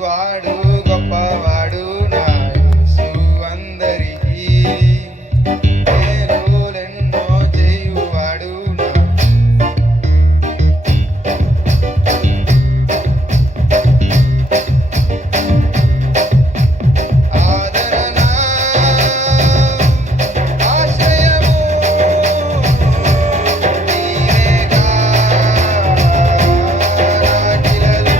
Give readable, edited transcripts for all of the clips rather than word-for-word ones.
వాడు గొప్పవాడు నా యేసు అందరికీ మేలులెన్నో చేయువాడు నా ఆదరణ ఆశ్రయము నీవేగా నాకిలలో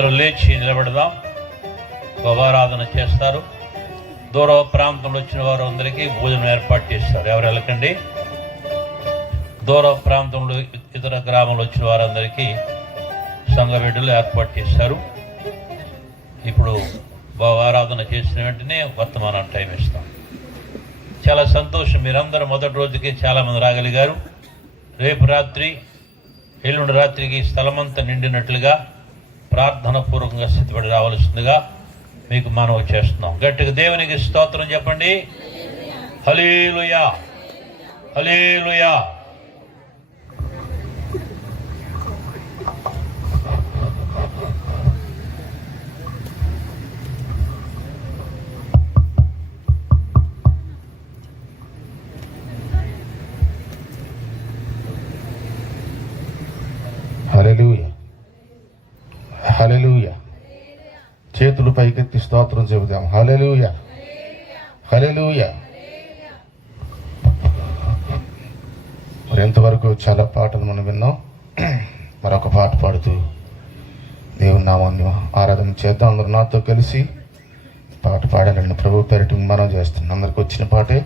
అందరూ లేచి నిలబడదాం. ఆరాధన చేస్తారు. దూర ప్రాంతంలో వచ్చిన వారు అందరికీ భోజనం ఏర్పాటు చేస్తారు. ఎవరు వెళ్ళకండి. దూర ప్రాంతంలో ఇతర గ్రామంలో వచ్చిన వారందరికీ సంఘ బిడ్డలు ఏర్పాటు చేశారు. ఇప్పుడు ఆరాధన చేసిన వెంటనే వర్తమానం టైం ఇస్తాం. చాలా సంతోషం, మీరందరూ మొదటి రోజుకి చాలామంది రాగలిగారు. రేపు రాత్రి ఎల్లుండి రాత్రికి స్థలమంతా నిండినట్లుగా ప్రార్థన పూర్వకంగా సిద్ధపడి రావాల్సిందిగా మీకు మనవి చేస్తున్నాం. గట్టిగా దేవునికి స్తోత్రం చెప్పండి. హల్లెలూయా, హల్లెలూయా. హల్లెలూయా, హల్లెలూయా. చేతులు పైకెత్తి స్తోత్రం చెబుదాం. హల్లెలూయా, హల్లెలూయా. మరి ఎంతవరకు చాలా పాటలు మనం విన్నాం. మరొక పాట పాడుతూ దేవుని నామాన్ని ఆరాధన చేద్దాం. అందరూ నాతో కలిసి పాట పాడాలని ప్రభు పేరిట మనం చేస్తున్నాం. అందరికి వచ్చిన పాటే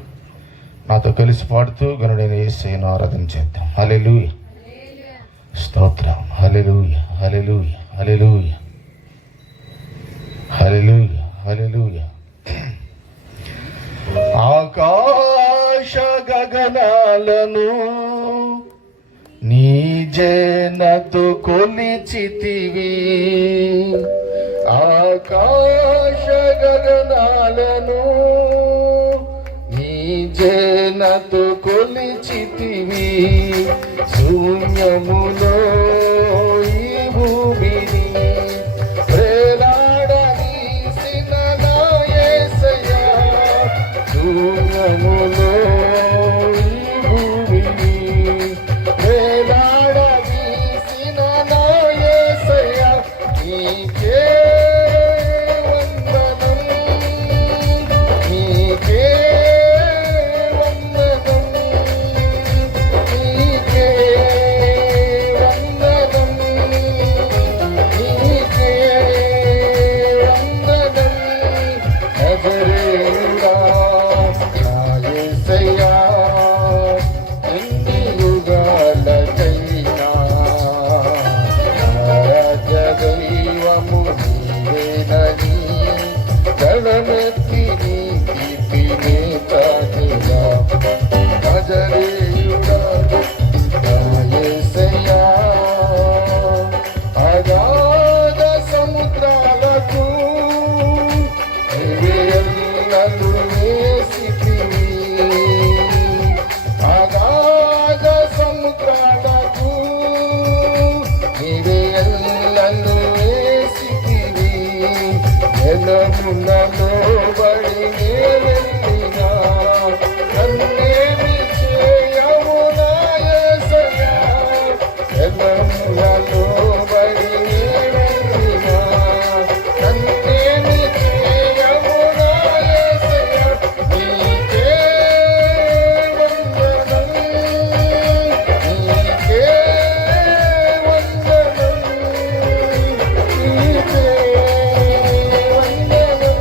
నాతో కలిసి పాడుతూ గనుడైన యేసయ్యను ఆరాధన చేద్దాం. హల్లెలూయా, స్తోత్రం. హల్లెలూయా, హల్లెలూయా, హల్లెలూయా, హల్లెలూయా, హల్లెలూయా. ఆకాశ గగనాలను నీ జనతో కొలిచితివి. ఆకాశ గగనాలను నీ జనతో కొలిచితివి. శూన్యములో ఈ భూమిని ప్రేలాడదీసిన నా యేసయ్యా. శూన్యములో ఈ భూమిని ప్రేలాడదీసిన నా యేసయ్యా. నీకే వందనం, నీకే వందనం, నీకే వందనం, నీకే వందనం. నజరేయుడా నా యేసయ్యా, ఎన్ని యుగాలకైనా రాజ్య దైవము నీవేనని గణమెత్తి నీ కీర్తినే చాటెదా. నజరేయుడా నా యేసయ్యా, అగాధ సముద్రాలకు నీవే ఎల్లలు వేసితివి. అగాధ సముద్రాలకు నీవే ఎల్లలు వేసితివి. ఎలములలో బడి వెళ్ళినా నన్నేమి చేయవు నా యేసయ్యా. ఎలములలో బడి వెళ్ళినా నన్నేమి చేయవు నా యేసయ్యా. నీకే వందనం, నీకే వందనం, నీకే వందనం,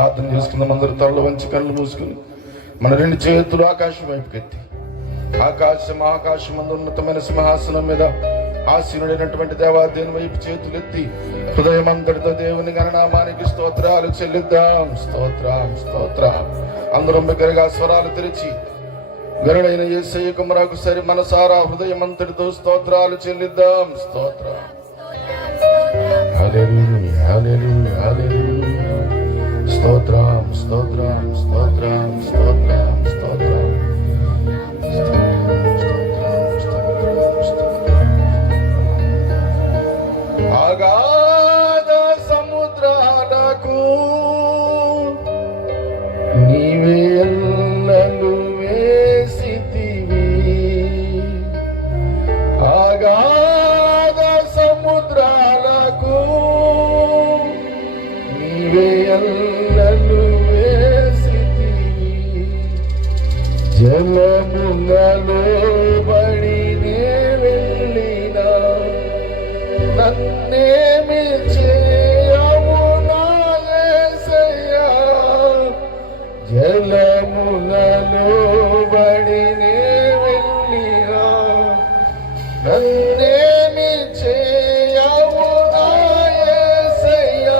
ప్రార్థన చేసుకుందాం. అందరూ తరలు వంచి కళ్ళు మూసుకుని మన రెండు చేతులు ఆకాశం వైపుకి ఎత్తి, ఆకాశం అందు ఉన్నతమైన సింహాసనం మీద ఆసీనుడైనటువంటి దేవాదేవుని వైపు చేతులెత్తి హృదయమంతటితో దేవుని గణనామానికి స్తోత్రాలు చెల్లిద్దాం. స్తోత్రం. అందరం బిగ్గరగా స్వరాలు తెరిచి గరుడైన యేసయ్య కుమారుకు సరి మనసారా హృదయమంతటితో స్తోత్రాలు చెల్లిద్దాం. స్తోత్రం. హల్లెలూయా, హల్లెలూయా, హల్లెలూయా. స్తోత్రం, స్తోత్రం, స్తోత్రం, స్తోత్రం, స్తోత్రం. అగాధ సముద్రాలకు నీవే ఎల్లలు వేసితివి, అగాధ సముద్రాలకు నీవే ఎల్లలు వేసితివి, జలములలో బడి వెళ్ళినా నన్నేమి చేయవు నా యేసయ్యా, జలములలో బడినే వెళ్ళినా నన్నేమి చేయవు నా యేసయ్యా,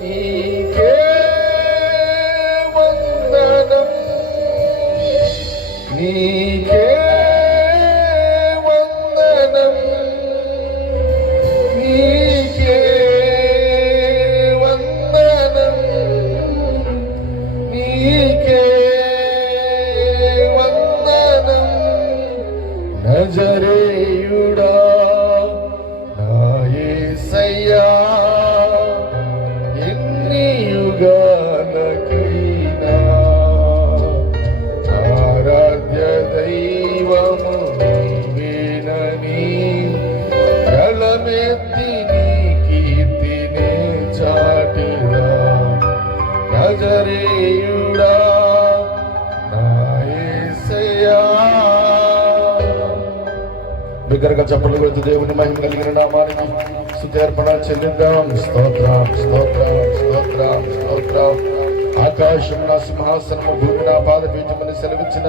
నీకే వందనం, నీకే నజరేయుడా నా యేసయ్యా, ఎన్ని యుగాలకైనా ఆరాధ్య దైవము నీవేనని గళమెత్తి నీ కీర్తినే చాటిరా. నజరేయుడా నా యేసయ్యా. బిగ్గరగా చప్పట్లు కొడుతూ దేవుని మహిమ కలిగిన నామానికి స్తుతి అర్పణ చెల్లిద్దాం. స్తోత్రం, స్తోత్రం, స్తోత్రం, స్తోత్రం. ఆకాశం నా సింహాసనము, భూమి నా పాదపీఠమని సెలవిచ్చిన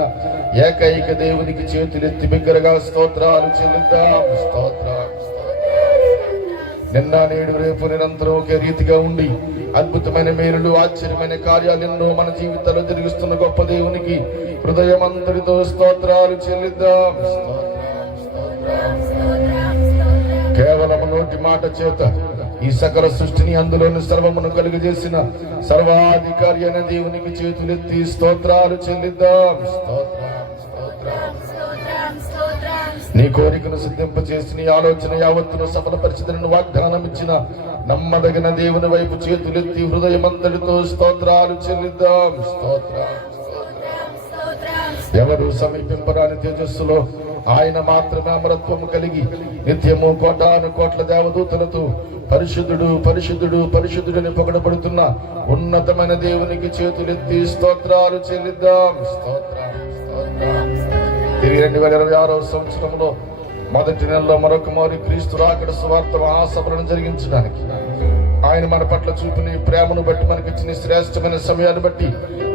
ఏకైక దేవునికి చేతులెత్తి బిగ్గరగా స్తోత్రాలు చెల్లిద్దాం. స్తోత్రం. నిన్న నేడు రేపు నిరంతరం ఒకే రీతిగా ఉండి అద్భుతమైన మేలులు ఆశ్చర్యమైన కార్యాలు ఎన్నో మన జీవితాల్లో జరిగిస్తున్న గొప్ప దేవునికి హృదయమంతటితో స్తోత్రాలు చెల్లిద్దాం. కేవలం నోటి మాట చేత ఈ సకల సృష్టిని అందులోని సర్వమును కలుగజేసిన సర్వాధికారి అయిన దేవునికి చేతులెత్తి స్తోత్రాలు చెల్లిద్దాం. నీ కోరికను సిద్ధింపచేసి నీ ఆలోచన యావత్తును సఫలపరిచిదని వాగ్దానం ఇచ్చిన నమ్మదగిన దేవుని వైపు చేతులెత్తి హృదయమంతటితో స్తోత్రాలు చెల్లిద్దాం. ఎవరు సమీపింపరాని తేజస్సులో ఆయన మాత్రమే అమరత్వము కలిగి నిత్యము కోటాను కోట్ల దేవదూతలతో పరిశుద్ధుడు పరిశుద్ధుడు పరిశుద్ధుడని పొగడబడుతున్న ఉన్నతమైన దేవునికి చేతులెత్తి స్తోత్రాలు చెల్లిద్దాం. తిరిగి 2026వ సంవత్సరంలో మొదటి నెలలో మరొక మారి క్రీస్తు రాకడ సువార్త మహాసభలను జరిగించడానికి ఆయన మన పట్ల చూపిన ప్రేమను బట్టి మనకిచ్చిన శ్రేష్టమైన సమయాన్ని బట్టి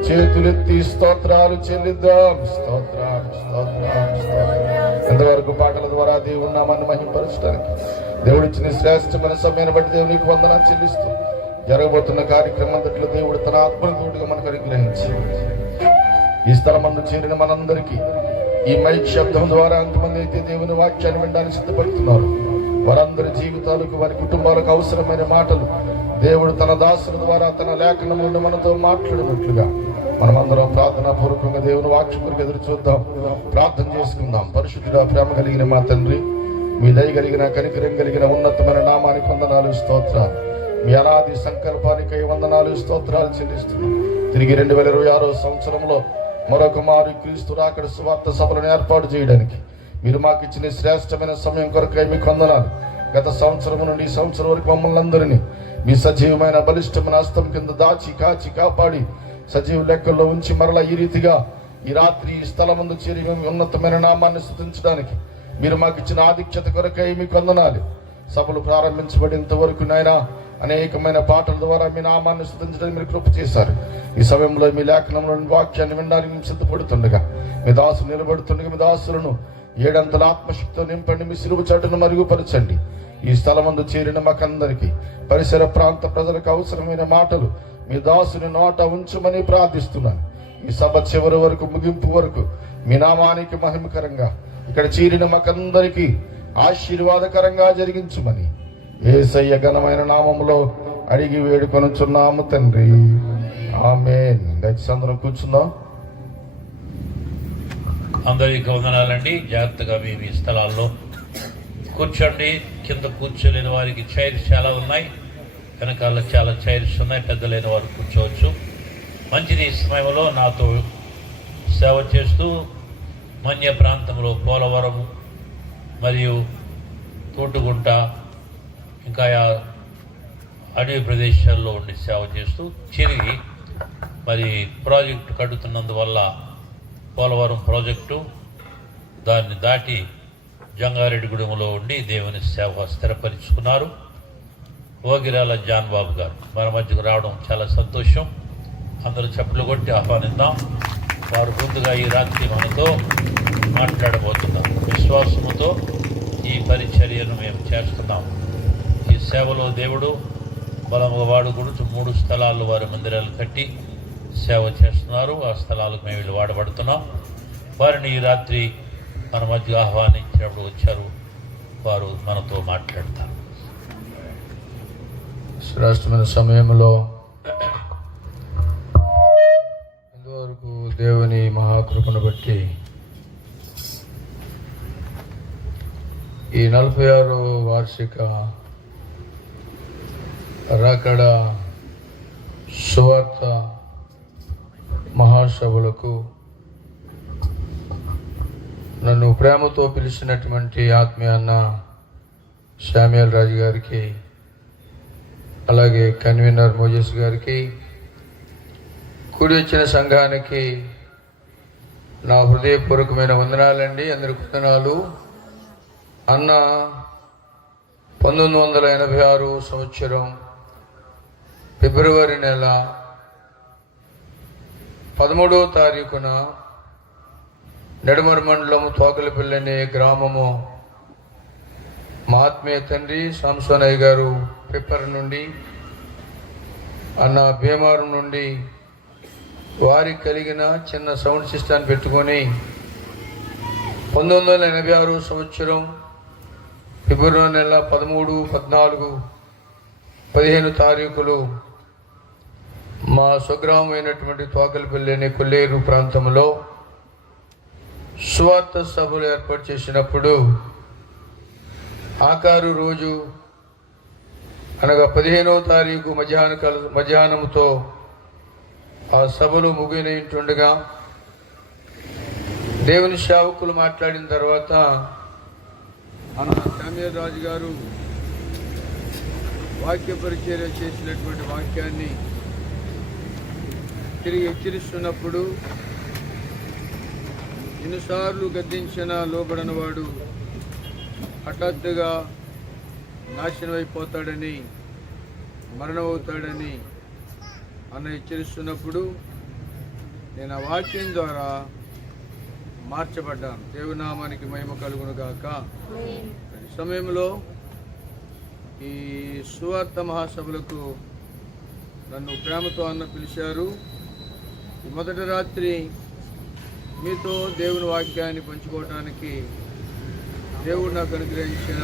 చేతులెత్తి స్తోత్రాలు చెల్లిద్దాం. స్తోత్రం, స్తోత్రం, స్తోత్రం. ఎంతవరకు పాటల ద్వారా దేవుని నామాన్ని మహిమపరచడానికి దేవుడిచ్చిన శ్రేష్టమైన సమయాన్ని బట్టి దేవునికి వందనాలు చెల్లిస్తూ జరగబోతున్న కార్యక్రమం అంతట్లో దేవుడు తన ఆత్మతోటిగా మనకు అనుగ్రహించి ఈ స్థలమందు చేరిన మనందరికీ ఈ మైక్ శబ్దం ద్వారా ఎంతమంది అయితే దేవుని వాక్యాన్ని వినడానికి సిద్ధపడుతున్నారు వారందరి జీవితాలకు వారి కుటుంబాలకు అవసరమైన మాటలు దేవుడు తన దాసుల ద్వారా తన లేఖనములను మనతో మాట్లాడినట్లుగా మనమందరం ప్రార్థనా పూర్వకంగా దేవుని వాక్యం కొరకు ఎదురు చూద్దాం. ప్రార్థన చేసుకుందాం. పరిశుద్ధుడా, ప్రేమ కలిగిన మా తండ్రి, మీ దయ కలిగిన కనికరం కలిగిన ఉన్నతమైన నామానికి వందనాలు స్తోత్రాలు. మీ అనాది సంకల్పానికై వందనాలు స్తోత్రాలు చెల్లిస్తున్నాం. తిరిగి 2026వ సంవత్సరంలో మరొక మారు క్రీస్తు రాకడ సువార్త సభలను ఏర్పాటు చేయడానికి మీరు మాకు ఇచ్చిన శ్రేష్టమైన సమయం కొరకై మీకు వందనాలు. గత సంవత్సరం నుండి ఈ సంవత్సరం వరకు మమ్మల్ని అందరినీ మీ సజీవమైన బలిష్టమైన హస్తం కింద దాచి కాచి కాపాడి సజీవ లెక్కల్లో ఉంచి మరలా ఈ రీతిగా ఈ రాత్రి ఈ స్థలం ముందు చేరి ఉన్నతమైన నామాన్ని స్తుతించడానికి మీరు మాకు ఇచ్చిన ఆధిక్యత కొరకై మీకు వందనాలు. సభలు ప్రారంభించబడేంత వరకు నాయన అనేకమైన పాటల ద్వారా మీ నామాన్ని స్తుతించడానికి మీరు కృప చేశారు. ఈ సమయంలో మీ లేఖనంలోని వాక్యాన్ని వినడానికి మేము సిద్ధపడుతుండగా, మీ దాసులు నిలబడుతుండగా మీ దాసులను ఏడంతల ఆత్మశక్తితో నింపండి. మీ సిలువ చాటును మరుగుపరచండి. ఈ స్థలమందు చేరిన మాకందరికీ, పరిసర ప్రాంత ప్రజలకు అవసరమైన మాటలు మీ దాసుని నోట ఉంచమని ప్రార్థిస్తున్నాను. ఈ సభ చివరి వరకు, ముగింపు వరకు మీ నామానికి మహిమకరంగా ఇక్కడ చేరిన మాకందరికీ ఆశీర్వాదకరంగా జరిగించమని యేసయ్య ఘనమైన నామములో అడిగి వేడుకొనుచున్నాము తండ్రి, ఆమేన్. దయచేసి అందరం కూర్చుందాం. అందరికీ వందనాలండి. జాగ్రత్తగా మీ స్థలాల్లో కూర్చోండి. కింద కూర్చోలేని వారికి చైర్స్ చాలా ఉన్నాయి, వెనకాల చాలా చైర్స్ ఉన్నాయి. పెద్దలైన వారు కూర్చోవచ్చు. మంచిది. ఈ సమయంలో నాతో సేవ చేస్తూ మన్య ప్రాంతంలో పోలవరం మరియు తోటుగుంట ఇంకా అడవి ప్రదేశాల్లో ఉండి సేవ చేస్తూ తిరిగి మరి ప్రాజెక్టు కడుతున్నందువల్ల పోలవరం ప్రాజెక్టు దాన్ని దాటి జంగారెడ్డిగూడెంలో ఉండి దేవుని సేవ స్థిరపరుచుకున్నారు. ఓగిరాల జాన్ బాబు గారు మన మధ్యకు రావడం చాలా సంతోషం. అందరూ చప్పట్లు కొట్టి ఆహ్వానిద్దాం. వారు ముందుగా ఈ రాత్రి మనతో మాట్లాడబోతున్నారు. విశ్వాసముతో ఈ పరిచర్యను మేము చేస్తున్నాం. ఈ సేవలో దేవుడు బలముగా వాడుకుంటూ 3 స్థలాల్లో వారి మందిరాలు కట్టి సేవ చేస్తున్నారు. ఆ స్థలాలకు మేము వీళ్ళు వాడబడుతున్నాం. వారిని ఈ రాత్రి మన మధ్య ఆహ్వానించినప్పుడు వచ్చారు. వారు మనతో మాట్లాడతారు. శ్రేష్టమైన సమయంలో ఇంతవరకు దేవుని మహాకృపను బట్టి ఈ 46వ వార్షిక రాకడ సువార్త మహాసభలకు నన్ను ప్రేమతో పిలిచినటువంటి ఆత్మీయ అన్న శామ్యూల్ రాజు గారికి, అలాగే కన్వీనర్ మోజెస్ గారికి, కూడి వచ్చిన సంఘానికి నా హృదయపూర్వకమైన వందనాలండి. అందరికి వందనాలు. అన్న 1986 సంవత్సరం ఫిబ్రవరి నెల 13వ తారీఖున నెడమర మండలం తోకలపల్లి అనే గ్రామము మా ఆత్మీయ తండ్రి సాంసోనయ్య గారు పిప్పర్ నుండి, అన్న భీమారం నుండి వారికి కలిగిన చిన్న సౌండ్ సిస్టాన్ని పెట్టుకొని 1986 సంవత్సరం ఫిబ్రవరి నెల 13, 14, 15 తారీఖులు మా స్వగ్రామం అయినటువంటి తోకలపల్లి అనే కొల్లేరు ప్రాంతంలో సువార్త సభలు ఏర్పాటు చేసినప్పుడు ఆఖరు రోజు అనగా 15వ తారీఖు మధ్యాహ్నంతో ఆ సభలు ముగినట్టుండగా దేవుని సేవకులు మాట్లాడిన తర్వాత అన్న శామ్యూల్ రాజు గారు వాక్య పరిచర్య చేసినటువంటి వాక్యాన్ని తిరిగి హెచ్చరిస్తున్నప్పుడు, ఎన్నిసార్లు గద్దించిన లోబడనవాడు హఠాత్తుగా నాశనం అయిపోతాడని, మరణమవుతాడని అన్న హెచ్చరిస్తున్నప్పుడు నేను ఆ వాక్యం ద్వారా మార్చబడ్డాను. దేవునామానికి మహిమ కలుగును గాక. ఈ సమయంలో ఈ సువార్త మహాసభలకు నన్ను ప్రేమతో అన్న పిలిచారు. ఈ మొదటి రాత్రి మీతో దేవుని వాక్యాన్ని పంచుకోవటానికి దేవుడు నాకు అనుగ్రహించిన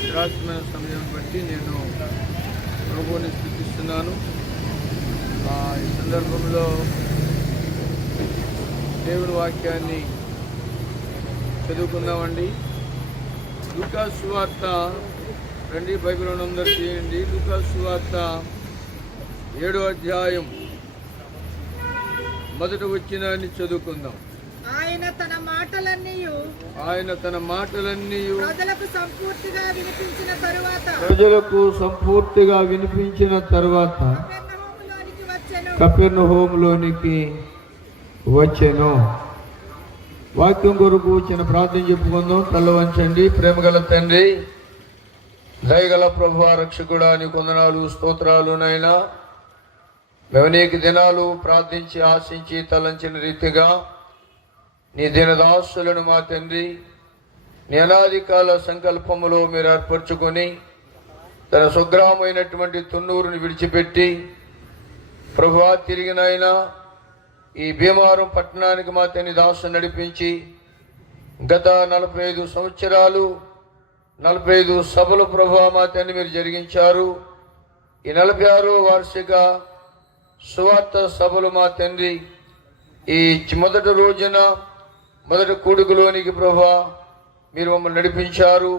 శ్రేష్టమైన సమయం బట్టి నేను ప్రభువుని స్తుతిస్తున్నాను. ఈ సందర్భంలో దేవుని వాక్యాన్ని చదువుకుందామండి. లూకా సువార్త రండి, బైబిల్ అందరూ చేయండి. లూకా సువార్త 7వ అధ్యాయం మొదట వచ్చినాన్ని చదువుకుందాం. ఆయన తన మాటలన్నీ ప్రజలకు సంపూర్తిగా వినిపించిన తరువాత కపెర్నహూములోనికి వచ్చెను. వాక్యం కొరకు చిన్న ప్రార్థన చెప్పుకుందాం. తల వంచండి. ప్రేమగల తండ్రి, దయగల ప్రభువా రక్షకుడా నీకు వందనాలు స్తోత్రాలు నైనా మేము అనేక దినాలు ప్రార్థించి ఆశించి తలంచిన రీతిగా నీ దినదాసులను మా తండ్రి నీ అనాది కాల సంకల్పములో మీరు ఏర్పరచుకొని తన స్వగ్రామైనటువంటి తున్నూరుని విడిచిపెట్టి ప్రభువా తిరిగినైనా ఈ భీమవరం పట్టణానికి మా తండ్రి దాసు నడిపించి గత 45 సంవత్సరాలు 45 సభలు ప్రభువా మా తండ్రి మీరు జరిగించారు. ఈ 46వ వార్షిక సువార్త సభలు మా తండ్రి ఈ మొదటి రోజున మొదటి కూడుకులోనికి ప్రభువా మీరు మమ్మల్ని నడిపించారు.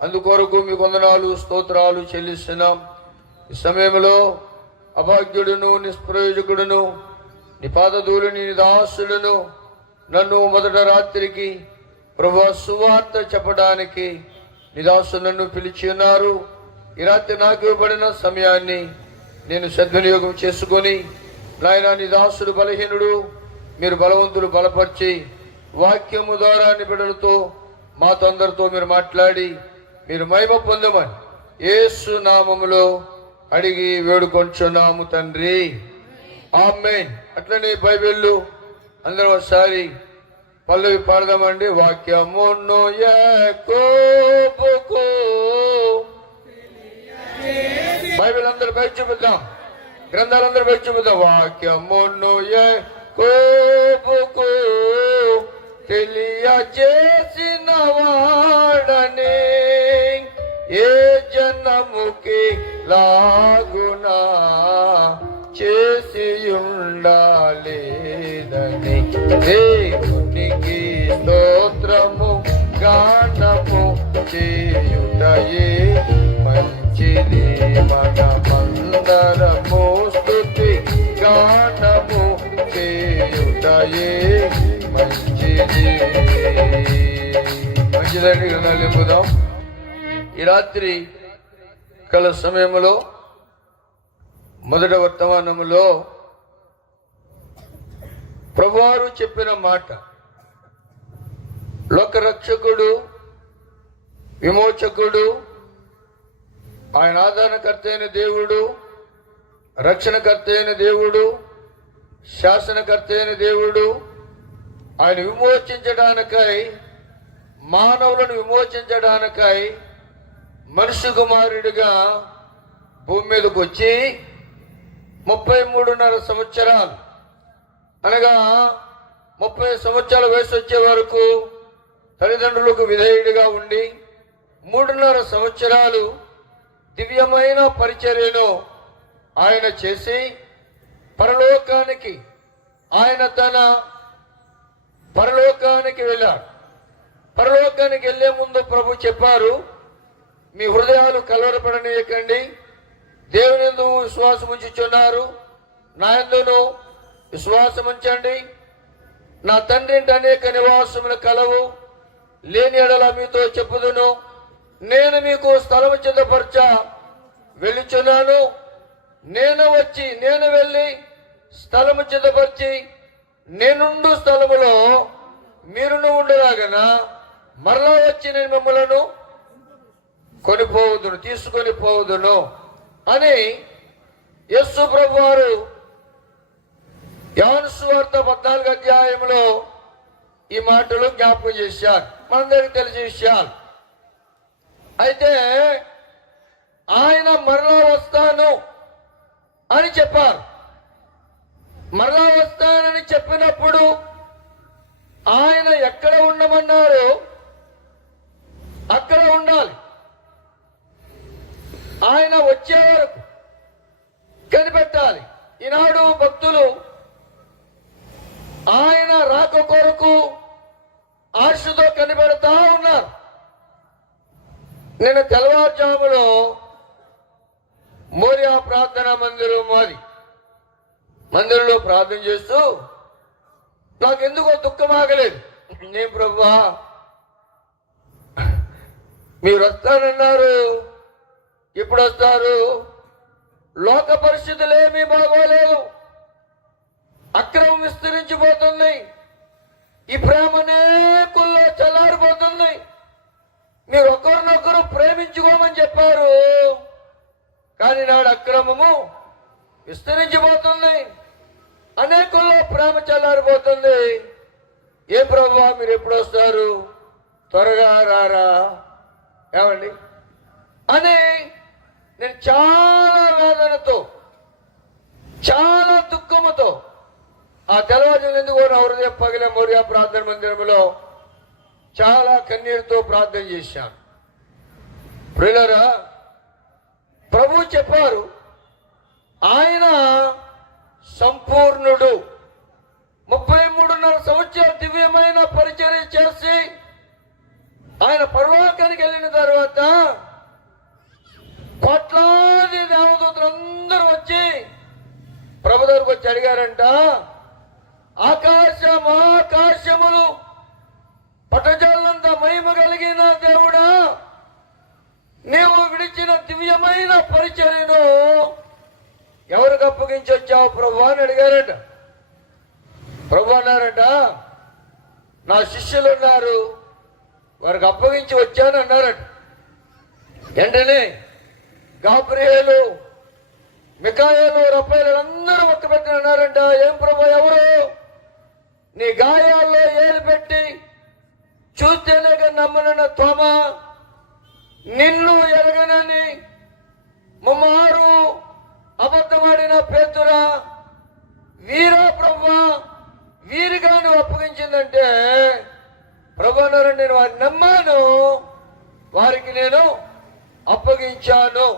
అందుకొరకు మీకు వందనాలు స్తోత్రాలు చెల్లిస్తున్నాం. ఈ సమయంలో అభాగ్యుడును నిష్ప్రయోజకుడును నీ పాదధూళిని నీ దాసులను నన్ను మొదట రాత్రికి ప్రభువా సువార్త చెప్పడానికి నీ దాసులు నన్ను పిలిచి ఉన్నారు. ఈ రాత్రి నాకు ఇవ్వబడిన సమయాన్ని నేను సద్వినియోగం చేసుకొని నాయన నీ దాసుడు బలహీనుడు, మీరు బలవంతులు బలపరిచి వాక్యము ద్వారా నిబిడలతో మాతో అందరితో మీరు మాట్లాడి మీరు మహిమ పొందమని యేసు నామములో అడిగి వేడుకొంచున్నాము తండ్రి, ఆమేన్. అట్లనే బైబిల్ అందరం ఒకసారి పల్లవి పాడదామండి. వాక్యమును యాకోబుకు, బైబిల్ అందరూ బయట చూపిద్దాం, గ్రంథాలందరూ బయట చూపిద్దాం. వాక్యమును యాకోబుకు తెలియజేసిన వాడనే ఏ జనముకి లాగునా చేసి ఉండాలేదని దేవునికి స్తోత్రము గానము చేయుటయే మంచిది. మనమందరము స్తుతి గానము చేయుటయే మంచిది. మంచిదండి, గ్రంథాలు నింపుదాం. ఈ రాత్రి కల సమయంలో మొదటి వర్తమానములో ప్రభువారు చెప్పిన మాట, లోకరక్షకుడు విమోచకుడు ఆయన ఆధారకర్త అయిన దేవుడు, రక్షణకర్త అయిన దేవుడు, శాసనకర్త అయిన దేవుడు ఆయన విమోచించడానికై, మానవులను విమోచించడానికై మనుష్య కుమారుడిగా భూమి మీదకి వచ్చి 33.5 సంవత్సరాలు అనగా 30 సంవత్సరాల వయసు వచ్చే వరకు తల్లిదండ్రులకు విధేయుడిగా ఉండి 3.5 సంవత్సరాలు దివ్యమైన పరిచర్యను ఆయన చేసి పరలోకానికి తన పరలోకానికి వెళ్ళాడు. పరలోకానికి వెళ్లే ముందు ప్రభు చెప్పారు, మీ హృదయాలు కలవరపడనీయకండి, దేవుని యందు విశ్వాసం ఉంచుచున్నారు, నా యందును విశ్వాసం ఉంచండి. నా తండ్రి ఇంటి అనేక నివాసములు కలవు, లేని ఎడల మీతో చెప్పుదును. నేను మీకు స్థలము సిద్ధపరచ వెళ్ళుచున్నాను. నేను వెళ్ళి స్థలము సిద్ధపరిచి నేనుండు స్థలములో మీరును ఉండలాగన మరలా వచ్చి నేను మిమ్మలను తీసుకొని పోవుదును అని యేసు ప్రభువారు యోహాను సువార్త 14వ అధ్యాయంలో ఈ మాటలు జ్ఞాపకం చేశారు. మనందరికీ తెలిసిన విషయాలు. అయితే ఆయన మరలా వస్తాను అని చెప్పారు. మరలా వస్తానని చెప్పినప్పుడు ఆయన ఎక్కడ ఉండమన్నారు అక్కడ ఉండాలి. ఆయన వచ్చే వరకు కనిపెట్టాలి. ఈనాడు భక్తులు ఆయన రాక కొరకు ఆశతో కనిపెడతా ఉన్నారు. నేను తెల్లవారుజాములో మోరియా ప్రార్థనా మందిరంలో ప్రార్థన చేస్తూ నాకెందుకో దుఃఖం ఆగలేదు. నేను ప్రభువా మీరు వస్తానన్నారు, ఇప్పుడు వస్తారు, లోక పరిస్థితులు ఏమీ బాగోలేదు, అక్రమం విస్తరించిపోతుంది, ఈ ప్రేమ అనేకుల్లో చల్లారిపోతుంది, మీరు ఒకరినొకరు ప్రేమించుకోమని చెప్పారు. చల్లారిపోతుంది, అనేకుల్లో ప్రేమ చల్లారిపోతుంది. ఏ ప్రభువా మీరు ఎప్పుడు వస్తారు, త్వరగా రారా ఏమండి అని నేను చాలా వేదనతో, చాలా దుఃఖముతో ఆ తెల్లవారుజామున ఎందుకు నా హృదయం పగిలే మోరియా ప్రార్థన మందిరంలో చాలా కన్నీరుతో ప్రార్థన చేశాను. ప్రియులారా, ప్రభు చెప్పారు ఆయన సంపూర్ణుడు. 33.5 సంవత్సరాలు దివ్యమైన పరిచర్య చేసి ఆయన పరలోకానికి వెళ్ళిన తర్వాత కోట్లాది దేవదూతలందరూ వచ్చి ప్రభు దగ్గరకు వచ్చి అడిగారంట, మహాకాశములు పటజాలంత మహిమ కలిగిన దేవుడా, నీవు విడిచిన దివ్యమైన పరిచర్యను ఎవరికి అప్పగించి వచ్చావు ప్రభు అని అడిగారట. ప్రభు అన్నారట, నా శిష్యులు ఉన్నారు, వారికి అప్పగించి వచ్చాను అన్నారట. వెంటనే గాబ్రియేలు, మికాయేలు, రఫాయేలు అందరూ ఒక్క పెట్టిన అన్నారంట, ఏం ప్రభు ఎవరు? నీ గాయాల్లో ఏలు పెట్టి చూస్తేనే నమ్మనన్న తోమ, నిన్ను ఎరగనని ముమ్మారు అబద్ధమాడిన పేతురా, వీరా ప్రభు వీరిగా నువ్వు అప్పగించిందంటే ప్రభు అన్నారు, నేను వారిని నమ్మాను, వారికి నేను అప్పగించాను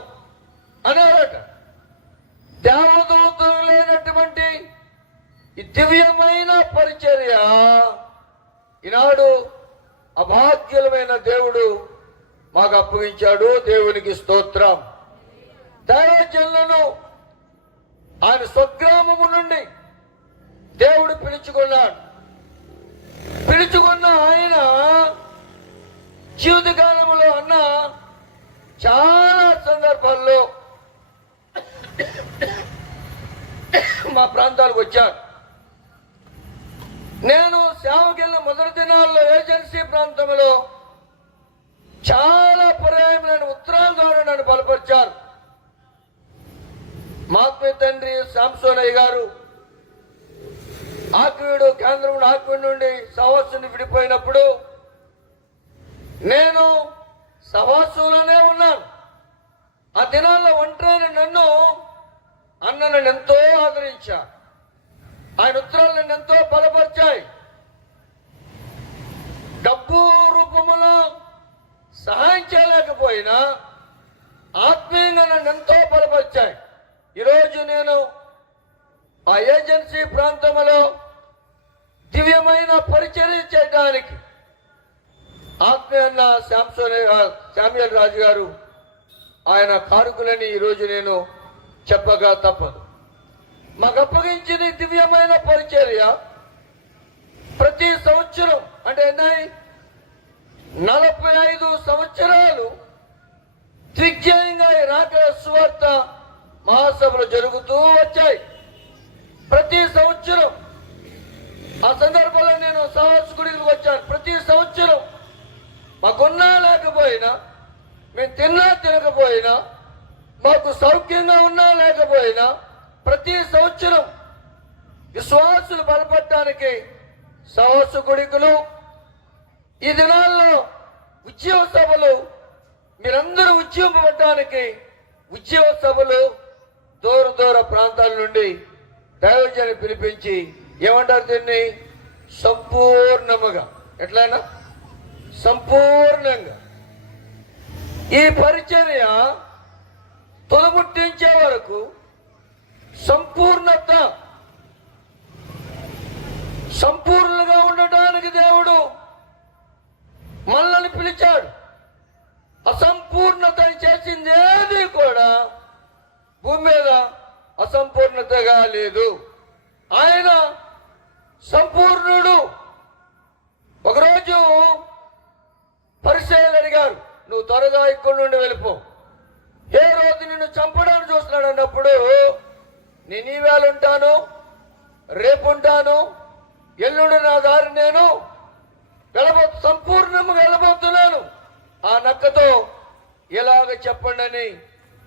అన్నారట. దేవదూతలు లేనటువంటి ఈ దివ్యమైన పరిచర్య ఈనాడు అభాగ్యులమైన దేవుడు మాకు అప్పగించాడు. దేవునికి స్తోత్రం. దైవజనులను ఆయన స్వగ్రామము నుండి దేవుడు పిలుచుకున్నాడు. పిలుచుకున్న ఆయన జీవితకాలంలో అన్న చాలా సందర్భాల్లో మా ప్రాంతాలకు వచ్చాను. నేను సేవకెళ్ళిన మొదటి దినాల్లో ఏజెన్సీ ప్రాంతంలో చాలా పర్యాయం నేను ఉత్తరాల ద్వారా నన్ను బలపరిచారు. మాత్మీ తండ్రి సాంసోనయ్య గారు ఆక్వీడు కేంద్రం ఆక్వీడు నుండి సహవాసుని విడిపోయినప్పుడు నేను సహవాసులోనే ఉన్నాను. ఆ దినాల్లో ఒంటరి నన్ను ఎంతో ఆదరించా. ఆయన ఉత్తరాలు నన్ను ఎంతో బలపరిచాయి. డబ్బు రూపములో సహాయం చేయలేకపోయినా ఆత్మీయంగా నన్ను ఎంతో బలపరిచాయి. ఈరోజు నేను ఆ ఏజెన్సీ ప్రాంతంలో దివ్యమైన పరిచర్య చేయడానికి ఆత్మీయ శామ్యూయల్ రాజు గారు ఆయన కారుకులని ఈరోజు నేను చెప్పగా తప్పదు. మాకు అప్పగించిన దివ్యమైన పరిచర్య ప్రతి సంవత్సరం అంటే 45 సంవత్సరాలు దిగ్విజయంగా ఈ రాక సువార్త మహాసభలు జరుగుతూ వచ్చాయి. ప్రతి సంవత్సరం ఆ సందర్భంలో నేను సహవాసుడికి వచ్చాను. ప్రతి సంవత్సరం మాకున్నా లేకపోయినా, మేము తిన్నా తినకపోయినా, మాకు సౌఖ్యంగా ఉన్నా లేకపోయినా, ప్రతి సంవత్సరం విశ్వాసులు బలపడటానికి సహవాసు గుడికలు, ఈ దినాల్లో ఉద్యోగ సభలు, మీరందరూ ఉద్యోగపడటానికి ఉద్యోగ సభలు దూర దూర ప్రాంతాల నుండి దైవజనాన్ని పిలిపించి ఏమంటారు దీన్ని? సంపూర్ణముగా, ఎట్లయినా సంపూర్ణంగా ఈ పరిచర్య తొలముట్టించే వరకు సంపూర్ణంగా ఉండటానికి దేవుడు మనల్ని పిలిచాడు. అసంపూర్ణత చేసింది ఏది కూడా భూమి మీద అసంపూర్ణతగా లేదు. ఆయన సంపూర్ణుడు. ఒకరోజు పరిసయ్యులు అడిగారు, నువ్వు త్వరగా ఇక్కడి నుండి వెళ్ళిపో, ఏ రోజు నిన్ను చంపడానికి చూస్తున్నాడు అన్నప్పుడు, నేను ఈవేళ ఉంటాను, రేపు ఉంటాను, ఎల్లుండి నా దారి నేను సంపూర్ణంగా వెళ్ళబోతున్నాను, ఆ నక్కతో ఇలాగ చెప్పండి అని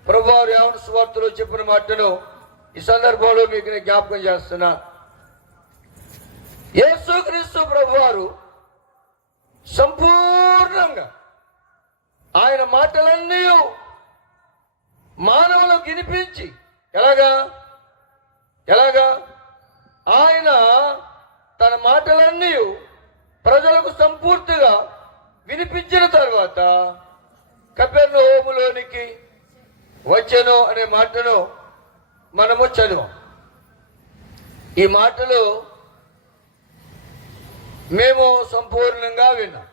ప్రభువారు యోహాను సువార్తలో చెప్పిన మాటను ఈ సందర్భంలో మీకు నేను జ్ఞాపకం చేస్తున్నా. యేసుక్రీస్తు ప్రభువారు సంపూర్ణంగా ఆయన మాటలన్నీ మానవులకు వినిపించి ఎలాగా ఆయన తన మాటలన్నీ ప్రజలకు సంపూర్తిగా వినిపించిన తర్వాత కపెర్నహూములోనికి వచ్చెను అనే మాటను మనము చదివాం. ఈ మాటలు మేము సంపూర్ణంగా విన్నాం.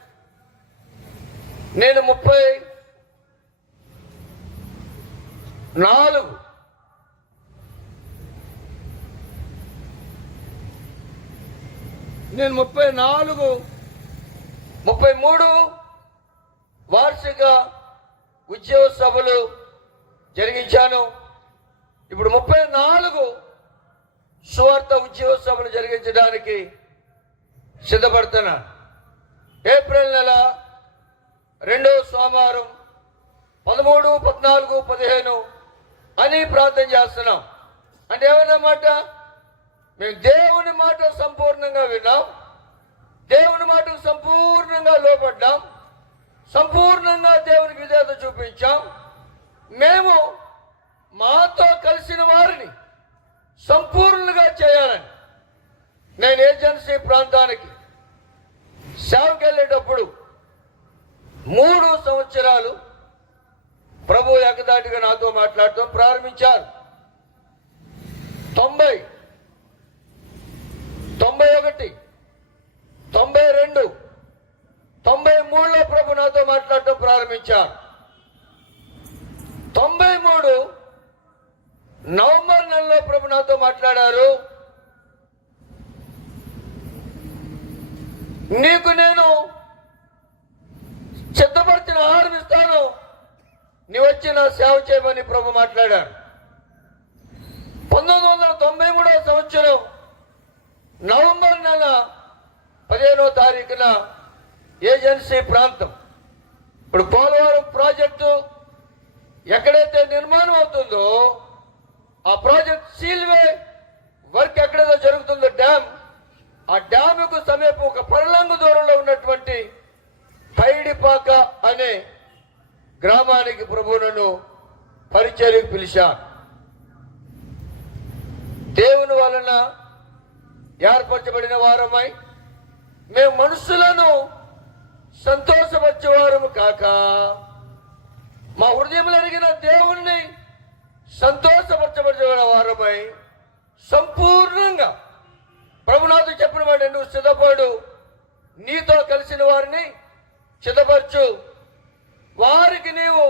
నేను 34 33 వార్షిక ఉద్యోగ సభలు జరిగించాను. ఇప్పుడు 34 సువార్త ఉద్యోగ సభలు జరిగించడానికి సిద్ధపడుతున్నాను. ఏప్రిల్ నెల 2వ సోమవారం 13, 14, 15 అని ప్రార్థన చేస్తున్నాం. అంటే ఏమన్నమాట, మేము దేవుని మాట సంపూర్ణంగా విన్నాం, దేవుని మాటకు సంపూర్ణంగా లోపడ్డాం, సంపూర్ణంగా దేవునికి విధేయత చూపించాం. మేము మాతో కలిసిన వారిని సంపూర్ణంగా చేయాలని నేను ఏజెన్సీ ప్రాంతానికి సేవకి వెళ్ళేటప్పుడు 3 సంవత్సరాలు ప్రభు ఏకదాటిగా నాతో మాట్లాడటం ప్రారంభించారు. 90, 91, 92, 93లో ప్రభు నాతో మాట్లాడటం ప్రారంభించారు. 93 నవంబర్ నెలలో ప్రభు నాతో మాట్లాడారు. నీకు నేను సిద్ధపరిచిన ఆహారం ఇస్తాను, నీవు వచ్చి నా సేవ చేయమని ప్రభు మాట్లాడారు. 1993వ సంవత్సరం నవంబర్ నెల 15వ తారీఖున ఏజెన్సీ ప్రాంతం, ఇప్పుడు పోలవరం ప్రాజెక్టు ఎక్కడైతే నిర్మాణం అవుతుందో ఆ ప్రాజెక్ట్ సీల్వే వర్క్ ఎక్కడైతే జరుగుతుందో డ్యామ్, ఆ డ్యాముకు సమీపం ఒక పరలంగు దూరంలో ఉన్నటువంటి పైడిపాక అనే గ్రామానికి ప్రభువును పరిచర్యకు పిలిచారు. దేవుని వలన ఏర్పరచబడిన వారమై మేము మనుషులను సంతోషపరిచేవారము కాక మా హృదయంలో ఎరిగిన దేవుణ్ణి సంతోషపరచబడిన వారమై సంపూర్ణంగా ప్రభునాథు చెప్పిన మాట, నువ్వు సిద్ధపడు, నీతో కలిసిన వారిని సిద్ధపరచు, వారికి నీవు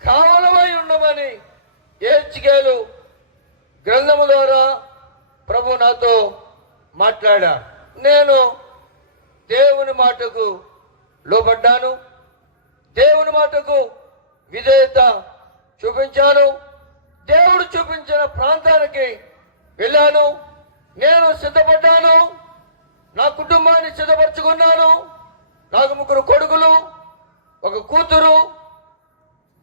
కావలమై ఉండమని హెచ్కేలు గ్రంథము ద్వారా ప్రభు నాతో మాట్లాడా. నేను దేవుని మాటకు లోబడ్డాను, దేవుని మాటకు విధేయత చూపించాను, దేవుడు చూపించిన ప్రాంతానికి వెళ్ళాను. నేను సిద్ధపడ్డాను, నా కుటుంబాన్ని సిద్ధపరచుకున్నాను. నాకు 3 కొడుకులు, 1 కూతురు,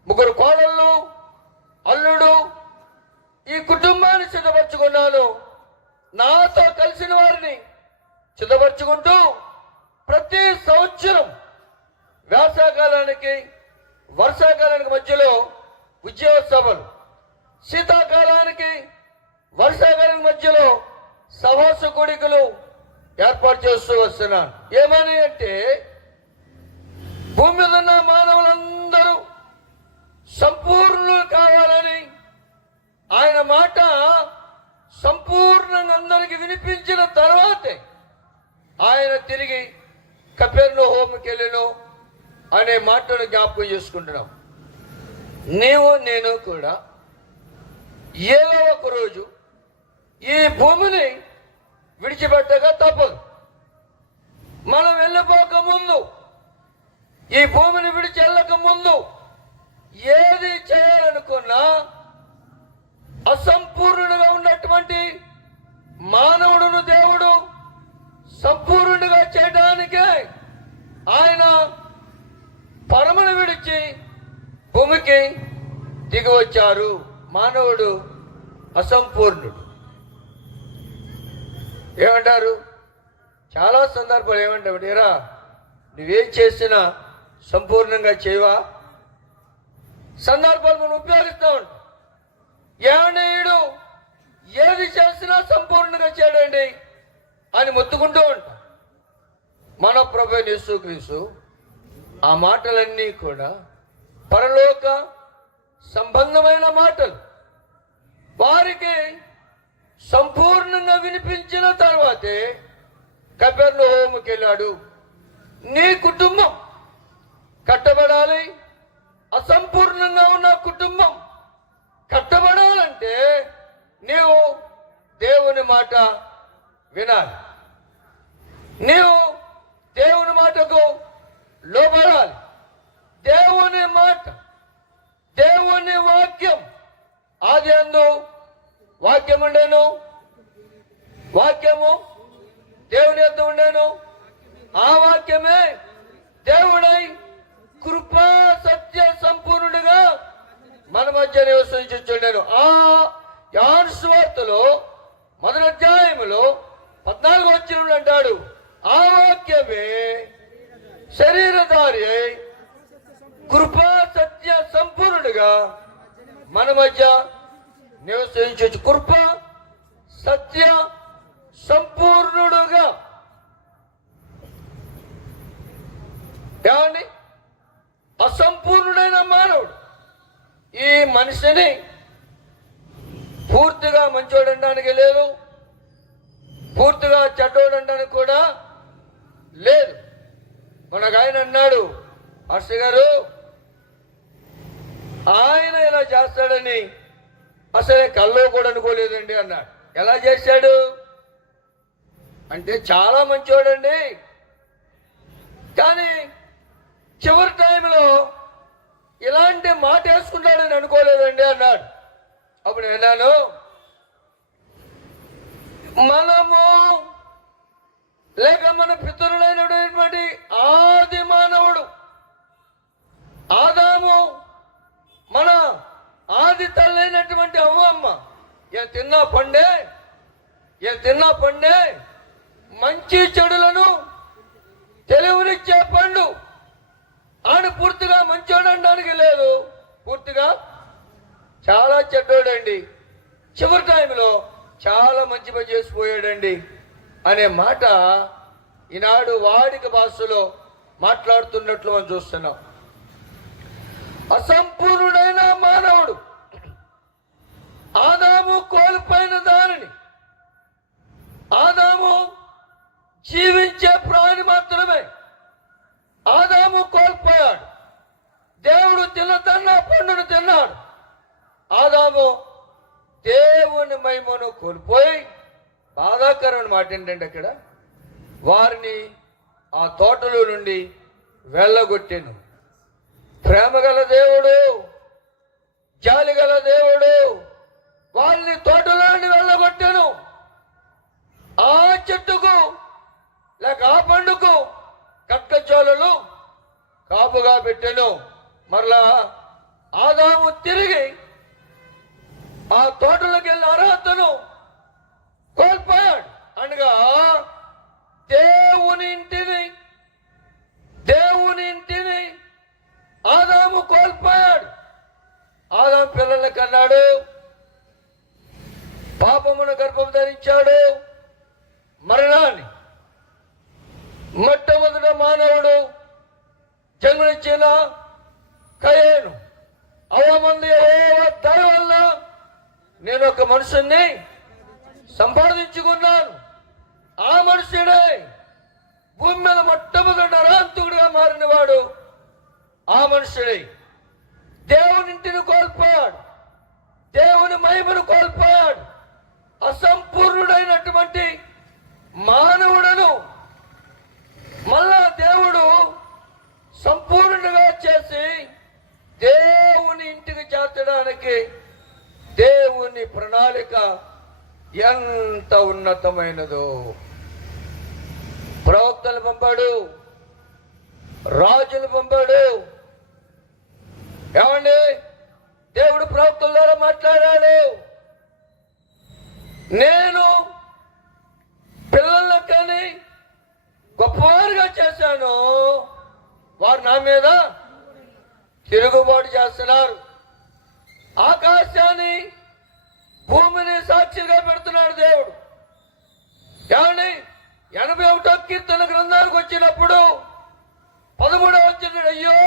3 కోడళ్ళు, అల్లుడు. ఈ కుటుంబాన్ని సిద్ధపరచుకున్నాను. నాతో కలిసిన వారిని సిద్ధపరచుకుంటూ ప్రతి సంవత్సరం వేసవకాలానికి వర్షాకాలానికి మధ్యలో ఉద్యోగ సభలు, శీతాకాలానికి వర్షాకాలానికి మధ్యలో సహవాస కూడికలు ఏర్పాటు చేస్తూ వస్తున్నాను. ఏమని అంటే, భూమి మీద ఉన్న మానవులందరూ సంపూర్ణులు కావాలని ఆయన మాట సంపూర్ణంగా అందరికి వినిపించిన తర్వాతే ఆయన తిరిగి కపెర్నహూముకి వెళ్ళెను అనే మాటను జ్ఞాపకం చేసుకుంటున్నాం. నీవు నేను కూడా ఏదో ఒక రోజు ఈ భూమిని విడిచిపెట్టగా తప్పదు. మనం వెళ్ళిపోక ముందు, ఈ భూమిని విడిచి వెళ్ళక ముందు ఏది చేయాలనుకున్నా అసంపూర్ణుడుగా ఉన్నటువంటి మానవుడును దేవుడు సంపూర్ణుడిగా చేయడానికే ఆయన పరమను విడిచి భూమికి దిగి వచ్చారు. మానవుడు అసంపూర్ణుడు. ఏమంటారు? చాలా సందర్భాలు ఏమంటారు? ఏరా నువ్వేం చేసినా సంపూర్ణంగా చేయవా? సందర్భాలు మనం ఉపయోగిస్తూ ఉంటాం. ఏమనేయుడు ఏది చేసినా సంపూర్ణంగా చేయడండి అని మొత్తుకుంటూ ఉంటాం. మన ప్రభువైన యేసుక్రీస్తు ఆ మాటలన్నీ కూడా పరలోక సంబంధమైన మాటలు. వారికి సంపూర్ణంగా వినిపించిన తర్వాతే కపెర్నహూముకి వెళ్ళాడు. నీ కుటుంబం కట్టబడాలి. అసంపూర్ణంగా ఉన్న కుటుంబం కట్టబడాలంటే నీవు దేవుని మాట వినాలి. నీవు దేవుని మాటకు లోబడాలి. దేవుని మాట, దేవుని వాక్యం. ఆదియందు వాక్యం ఉండేను, వాక్యము దేవుని యొద్ద ఉండేను, ఆ వాక్యమే దేవుడై కృపా సత్య సంపూర్ణుడిగా మన మధ్య నివసించుచుండెను. ఆ యోహాను సువార్తలో 1వ అధ్యాయములో 14వ వచనంలో అంటాడు, ఆ వాక్యమే శరీరధారి అయి కృపా సత్య సంపూర్ణుడిగా మన మధ్య నివసించు. కృప సత్య సంపూర్ణుడుగా. ఏమండి? అసంపూర్ణుడైన మానవుడు ఈ మనిషిని పూర్తిగా మంచోడనడానికి లేదు, పూర్తిగా చెడ్డోడనడానికి కూడా లేదు. మనకు ఆయన అన్నాడు, హర్ష గారు, ఆయన ఇలా చేస్తాడని అసలే కల్లో కూడా అనుకోలేదండి అన్నాడు. ఎలా చేశాడు అంటే చాలా మంచోడండి, కానీ చివరి టైంలో ఇలాంటి మాట వేసుకుంటాడని అనుకోలేదండి అన్నాడు. అప్పుడు అన్నాను, మనము లేక మన పితరులైనటువంటి ఆది మానవుడు ఆదాము, మన ఆది తల్లైనటువంటి అవ్వమ్మ తిన్నా పండే మంచి చెడులను తెలివినిచ్చే పండు. ఆడు పూర్తిగా మంచోడు అనడానికి లేదు, పూర్తిగా చాలా చెడ్డోడండి, చివరి టైంలో చాలా మంచి పని చేసిపోయాడండి అనే మాట ఈనాడు వాడిక భాషలో మాట్లాడుతున్నట్లు మనం చూస్తున్నాం. అసంపూర్ణుడైన మానవుడు ఆదాము కోల్పోయిన దానిని, ఆదాము జీవించే ప్రాణి మాత్రమే ఆదాము కోల్పోయాడు. దేవుడు తినదన్న పండును తిన్నాడు. ఆదాము దేవుని మహిమను కోల్పోయి, బాధాకరమైన మాట ఏంటంటే అక్కడ వారిని ఆ తోటలో నుండి వెళ్ళగొట్టాను. ప్రేమ గల దేవుడు, జాలి గల దేవుడు వాళ్ళని తోటలో నుండి వెళ్ళగొట్టాను. ఆ చెట్టుకు లేక ఆ పండుకు కట్కచోళలు కాపుగా పెట్టాను. మరలా ఆదాము తిరిగి ఆ తోటలోకి వెళ్ళిన అర్హతను కోల్పోయాడు. అనగా దేవుని ఇంటిని ఆదాము కోల్పోయాడు. ఆదాము పిల్లల్ని కన్నాడు, పాపమును గర్భం ధరించాడు. మరణాన్ని మొట్టమొదట మానవుడు జన్మనిచ్చిన కయేను అవమంది దయ వల్ల నేను ఒక మనుషుణ్ణి సంపాదించుకున్నాను. ఆ మనుషుడే భూమి మీద మొట్టమొదటి నరాంతకుడిగా మారిన వాడు ఆ మనుషుడే. దేవునింటిని కోల్పోయాడు, దేవుని మహిమను కోల్పోయాడు. అసంపూర్ణుడైనటువంటి మానవుడను మళ్ళా దేవుడు సంపూర్ణంగా చేసి దేవుని ఇంటికి చేర్చడానికి దేవుని ప్రణాళిక ఎంత ఉన్నతమైనదో. ప్రవక్తలు పంపాడు, రాజులు పంపాడు. ఏమండి? దేవుడు ప్రవక్తల ద్వారా మాట్లాడాడు. నేను పిల్లలను కానీ గొప్పవారుగా చేశాను, వారు నా మీద తిరుగుబాటు చేస్తున్నారు. ఆకాశాన్ని భూమిని సాక్షిగా పెడుతున్నాడు దేవుడు. కానీ 81వ కీర్తన గ్రంథానికి వచ్చినప్పుడు 13వ వచనం, అయ్యో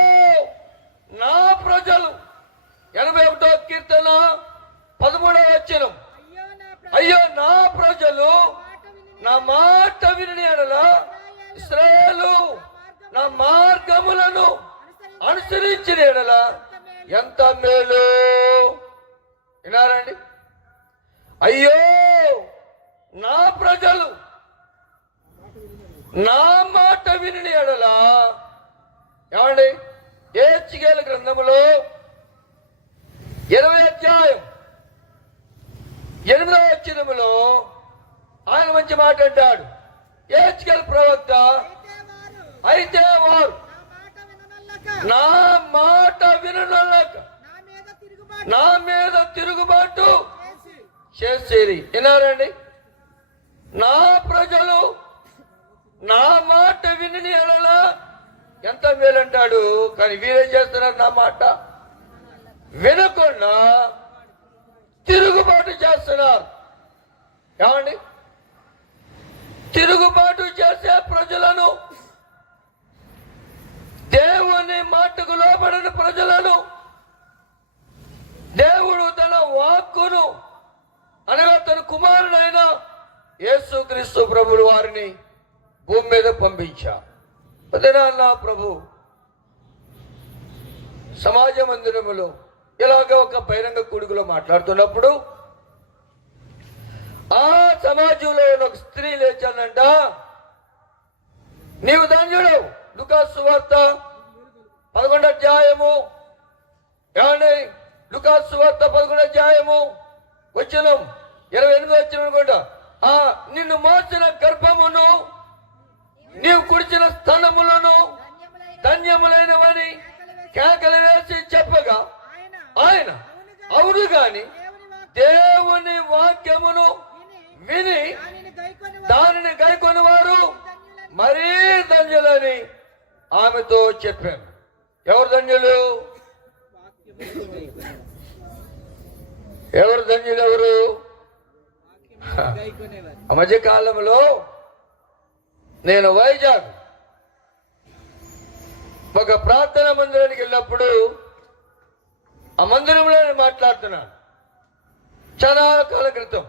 నా ప్రజలు, 81వ కీర్తన 13వ వచనం, అయ్యో నా ప్రజలు నా మాట విని ఎడల ఇశ్రాయేలు నా మార్గములను అనుసరించిన ఎడల ఎంత మేలు. వినారండి? అయ్యో నా ప్రజలు నా మాట విని ఎడల. ఏమండి? హెచ్కేల్ గ్రంథములో 20వ అధ్యాయం 8వ వచనములో ఆయన మంచి మాట అంటాడు. హెచ్కేల్ ప్రవక్త, అయితే వారు నా మాట విననొల్లక నా మీద తిరుగుబాటు చేసేది. వినారండి? నా ప్రజలు నా మాట విని ఎడల ఎంత మేలంటాడు. కానీ వీరేం చేస్తున్నారు? నా మాట వినకుండా తిరుగుబాటు చేస్తున్నారు. ఏమండి? తిరుగుబాటు చేసే ప్రజలను, దేవుని మాటకు లోబడిన ప్రజలను దేవుడు తన వాక్కును అనగా తన కుమారుడైన యేసుక్రీస్తు ప్రభువు వారిని భూమి మీద పంపించారు. నా ప్రభు సమాజ మందిరములో ఇలాగ ఒక బహిరంగ కూడుకులో మాట్లాడుతున్నప్పుడు ఆ సమాజంలో ఒక స్త్రీ లేచానంట, నీవు ధన్యుడవు. లూకాసు సువార్త 11వ అధ్యాయము, ఏమండి? లూకాసు సువార్త 11వ అధ్యాయము వచనం 28 వచనం అనుకుంటా, నిన్ను మోసిన గర్భమును నీవు కుడిచిన స్థలములను ధన్యములైనవని కేకలు వేసి చెప్పగా ఆయన అవును గాని దేవుని వాక్యమును విని దానిని గైకొని వారు మరీ ధన్యులని ఆమెతో చెప్పాను. ఎవరు ధన్యులు? ఎవరు ధన్యులు? ఎవరు? ఆ మధ్య కాలంలో నేను వైజాగ్ ఒక ప్రార్థనా మందిరానికి వెళ్ళినప్పుడు ఆ మందిరంలో నేను మాట్లాడుతున్నాను. చాలా కాలం క్రితం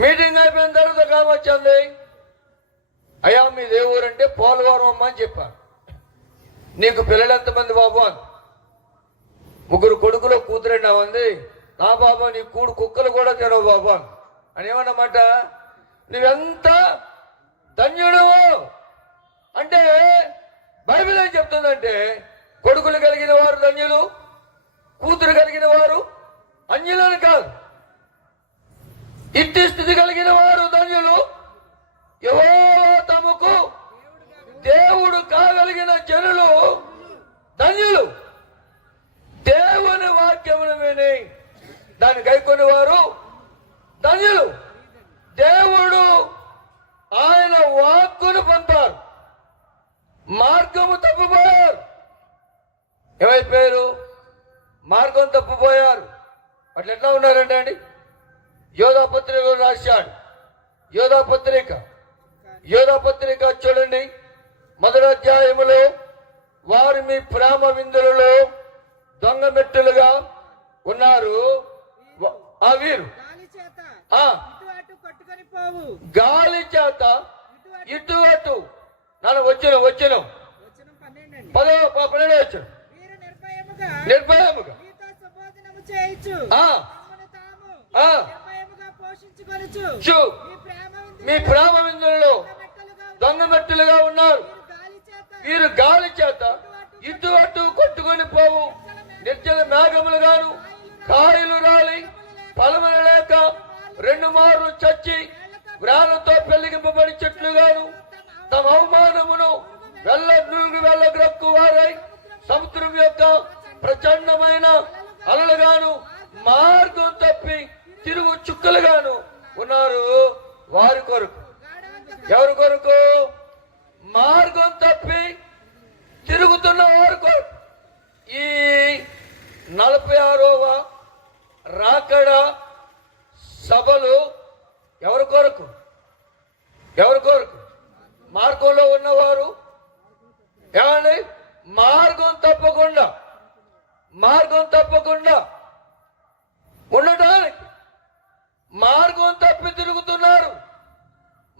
మీటింగ్ అయిపోయిన తర్వాత కామొచ్చింది, అయ్యా మీ దేవురంటే పోలవరం అమ్మ అని చెప్పాను. నీకు పిల్లలు ఎంతమంది బాబు అని. 3 కొడుకులు కూతురండి ఉంది. నా బాబా నీ కుక్కలు కూడా తినవు బాబా అని ఏమన్నమాట. నువ్వెంత ధన్యుడు అంటే బైబిల్ ఏం చెప్తుందంటే కొడుకులు కలిగిన వారు ధన్యులు, కూతురు కలిగిన వారు అన్యులని కాదు. ఇట్టి స్థితి కలిగిన వారు ధన్యులు, యెహోవా తమకు దేవుడు కాగలిగిన జనులు ధన్యులు. దేవుని వాక్యమును విని దాన్ని గైకొని వారు ధన్యులు. దేవుడు ఆయన వాక్కును పంపారు, మార్గము తప్పిపోయారు. ఏమైపోయారు? మార్గం తప్పిపోయారు. అట్లా ఎట్లా ఉన్నారంటే అండి, యోధా పత్రికలో రాశాడు. యోధా పత్రిక చూడండి, 1వ అధ్యాయములో వారు మీ ప్రేమ విందులలో దొంగ మెట్టులుగా ఉన్నారు. ఆ వీరు గాలి చేత ఇటు అటు నన్ను వచ్చిన 12వ వచ్చిన నిర్భయముగా మీ ప్రేమ విందులలో దొంగ మెట్టులుగా ఉన్నారు. వీరు గాలి చేత ఇటు అటు కొట్టుకొని పోవు నిర్జల మేఘములు గాను, కాయలు రాలి ఫలములు లేక 2 మార్లు చచ్చి వ్రాలతో పెళ్లిగింపబడి చెట్లుగాను, తమ అవమానమును వెళ్ళగ్రక్కు వారై సముద్రం యొక్క ప్రచండమైన అలలుగాను మార్గం తప్పి తిరుగు చుక్కలుగాను ఉన్నారు వారి కొరకు. ఎవరి కొరకు? మార్గం తప్పి తిరుగుతున్న వారి కొరకు. ఈ 46వ రాకడ సభలు ఎవరి కొరకు? ఎవరి కొరకు? మార్గంలో ఉన్నవారు. ఏమండి? మార్గం తప్పకుండా ఉండటానికి మార్గం తప్పి తిరుగుతున్నారు,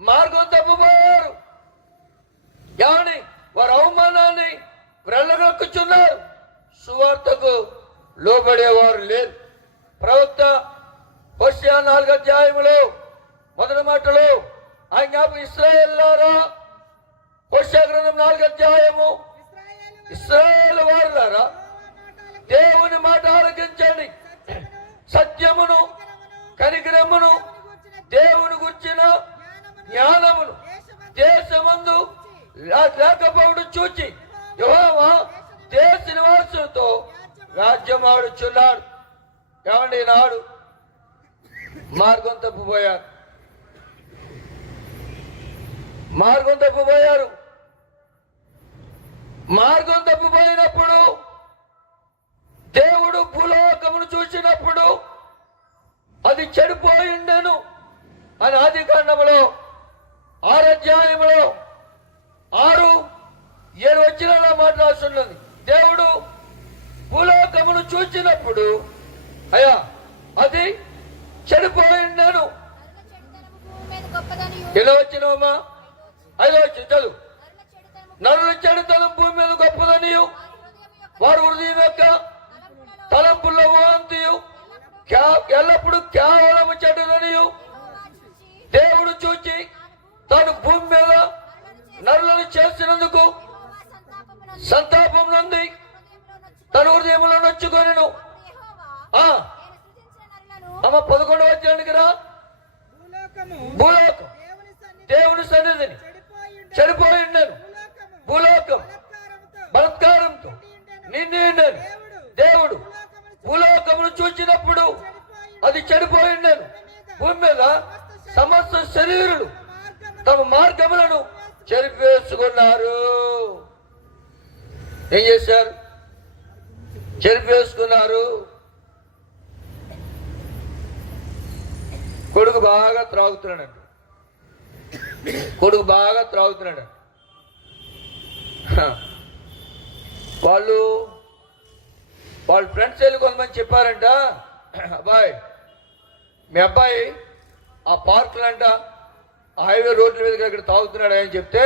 మార్గం తప్పిపోయారు. ఏమని? వారు అవమానాన్ని వెళ్ళగొక్కుచున్నారు. సువార్తకు లోబడేవారు లేరు. ప్రవక్త హోషేయ 4వ అధ్యాయములో మొదటి మాటలో ఆయన జ్ఞాపకం, ఇశ్రాయేలులారా, హోషేయ గ్రంథం 4వ అధ్యాయము, ఇశ్రాయేలు వారులారా, దేవుని మాట ఆలకించండి. సత్యమును, కనికరమును, దేవుని గుర్చిన జ్ఞానమును దేశమందు లేకపోవడం చూచి యెహోవా దేశ నివాసులతో రాజ్యమాడుచున్నాడు. ఏమండి? నాడు మార్గం తప్పిపోయారు. మార్గం తప్పిపోయినప్పుడు దేవుడు భూలోకమును చూసినప్పుడు అది చెడిపోయిండెను అని ఆదికాండములో 6వ అధ్యాయములో 6-7 వచనాల్లో మాట్లాడుతున్నది. దేవుడు భూలోకమును చూసినప్పుడు అయ్యా అది చెడిపోయిండెను. ఎలా వచ్చినామా? 5వ వచనం చదువు. నరుల చెడుతనం భూమి మీద గొప్పదనియు వారు హృదయం యొక్క తలంపుల్లో అంతయు ఎల్లప్పుడు కేవలము చెడుననియు దేవుడు చూచి తాను భూమి మీద నరులను చేసినందుకు సంతాపం నంది తన హృదయంలో నొచ్చుకొనెను. 11వ అధ్యాయానికి రా. భూలోకం దేవుని సన్నిధిని చెడిపోయి ఉండను. భూలోకం బలత్కారంతో నిండి ఉండను. దేవుడు భూలోకమును చూచినప్పుడు అది చెడిపోయి ఉండను. భూమి మీద సమస్త శరీరులు తమ మార్గములను చెరిపేసుకున్నారు. ఏం చేశారు? చెరిపేసుకున్నారు. కొడుకు బాగా త్రాగుతున్నాడు. వాళ్ళ ఫ్రెండ్స్ వెళ్ళి కొంతమంది చెప్పారంట, అబ్బాయి మీ అబ్బాయి ఆ పార్కులంట ఆ హైవే రోడ్ల మీద ఇక్కడ తాగుతున్నాడు అని చెప్తే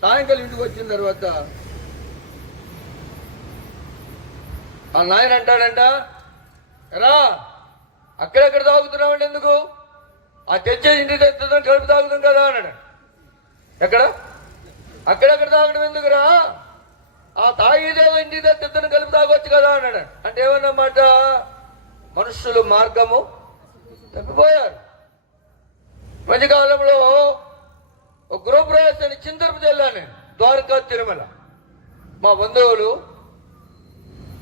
సాయంకాలం ఇంటికి వచ్చిన తర్వాత ఆ నాయన అంటాడంట, రా అక్కడెక్కడ తాగుతున్నామండి, ఎందుకు ఆ తెచ్చే ఇంటి తెచ్చుతాం కలిపి తాగుతాం కదా అన్నాడు. ఎక్కడ అక్కడెక్కడ తాగడం ఎందుకురా, ఆ తాగేదేదో ఇంటి తెచ్చుతాను కలిపి తాగొచ్చు కదా అన్నాడు. అంటే ఏమన్నమాట, మనుషులు మార్గము తప్పిపోయారు. మధ్యకాలంలో ఒక గృహప్రవేశాన్ని చింతరపు వెళ్ళాను నేను, ద్వారకా తిరుమల. మా బంధువులు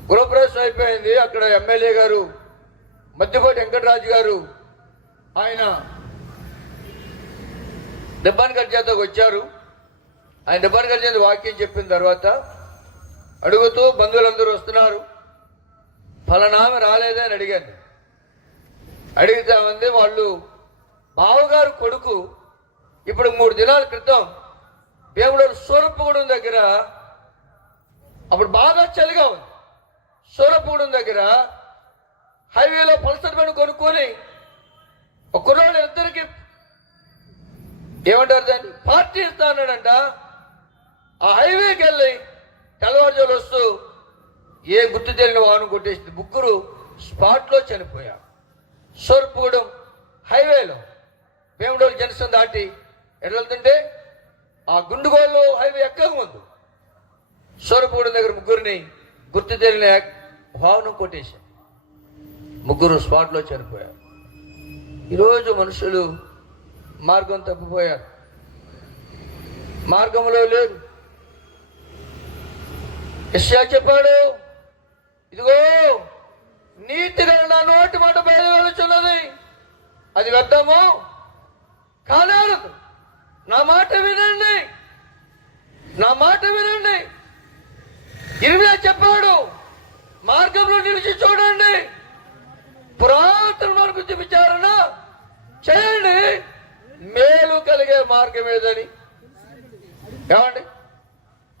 గృహప్రవేశం అయిపోయింది. అక్కడ ఎమ్మెల్యే గారు మధ్యపాటి వెంకటరాజు గారు ఆయన దెబ్బాని గడి చేతకు వచ్చారు. ఆయన దెబ్బాని గడి చేత వాక్యం చెప్పిన తర్వాత అడుగుతూ బంధువులందరూ వస్తున్నారు, ఫలానామె రాలేదే అని అడిగాను. అడిగితే వాళ్ళు బావగారు కొడుకు ఇప్పుడు 3 దినాల క్రితం భీమడోలు సూరప్పగూడెం దగ్గర, అప్పుడు బాగా చలిగా ఉంది, సూరప్పగూడెం దగ్గర హైవేలో పల్సర్ బండి కొనుక్కొని ఒక కుర్రాళ్ళు ఇద్దరికి ఏమంటారు దాన్ని పార్టీ ఇస్తా అన్నాడంట. ఆ హైవేకి వెళ్ళి తెల్లవారుజాములు వస్తూ ఏ గుర్తు తెలియని వాహనం కొట్టేసింది. 3 స్పాట్లో చనిపోయారు. సూరప్పగూడెం హైవేలో భీమడోలు జంక్షన్ దాటి ఎట్లా వెళ్తుంటే ఆ గుండుగోళ్ళు హైవే ఎక్కక ముందు సూరప్పగూడెం దగ్గర 3 గుర్తు తెలియని వాహనం కొట్టేశారు. 3 స్పాట్లో చనిపోయారు. ఈరోజు మనుషులు మార్గం తప్పిపోయారు, మార్గంలో లేదు. యెషయా చెప్పాడు, ఇదిగో నీతిగా నా నోటి మాట బయలువెళ్ళుచున్నది, అది వ్యర్థము కానేరదు. నా మాట వినండి, నా మాట వినండి. ఇర్మియా చెప్పాడు, మార్గంలో నిలిచి చూడండి, పురాతన మార్గం విచారణ చేయండి, మేలు కలిగే మార్గం ఏదని. ఏమండి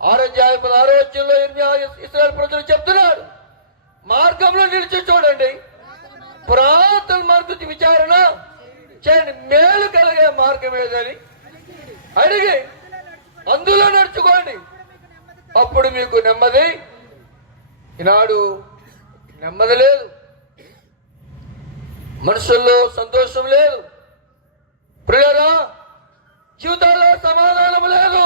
6:16 ఇర్మియా ఇశ్రాయేలు ప్రజలు చెప్తున్నాడు, మార్గంలో నిలిచి చూడండి, పురాతన మార్గం విచారణ చేయండి, మేలు కలిగే మార్గం ఏదని అడిగి అందులో నడుచుకోండి, అప్పుడు మీకు నెమ్మది. ఈనాడు నెమ్మది లేదు, మనుషుల్లో సంతోషం లేదు, ప్రియులారా జీవితాల్లో సమాధానం లేదు.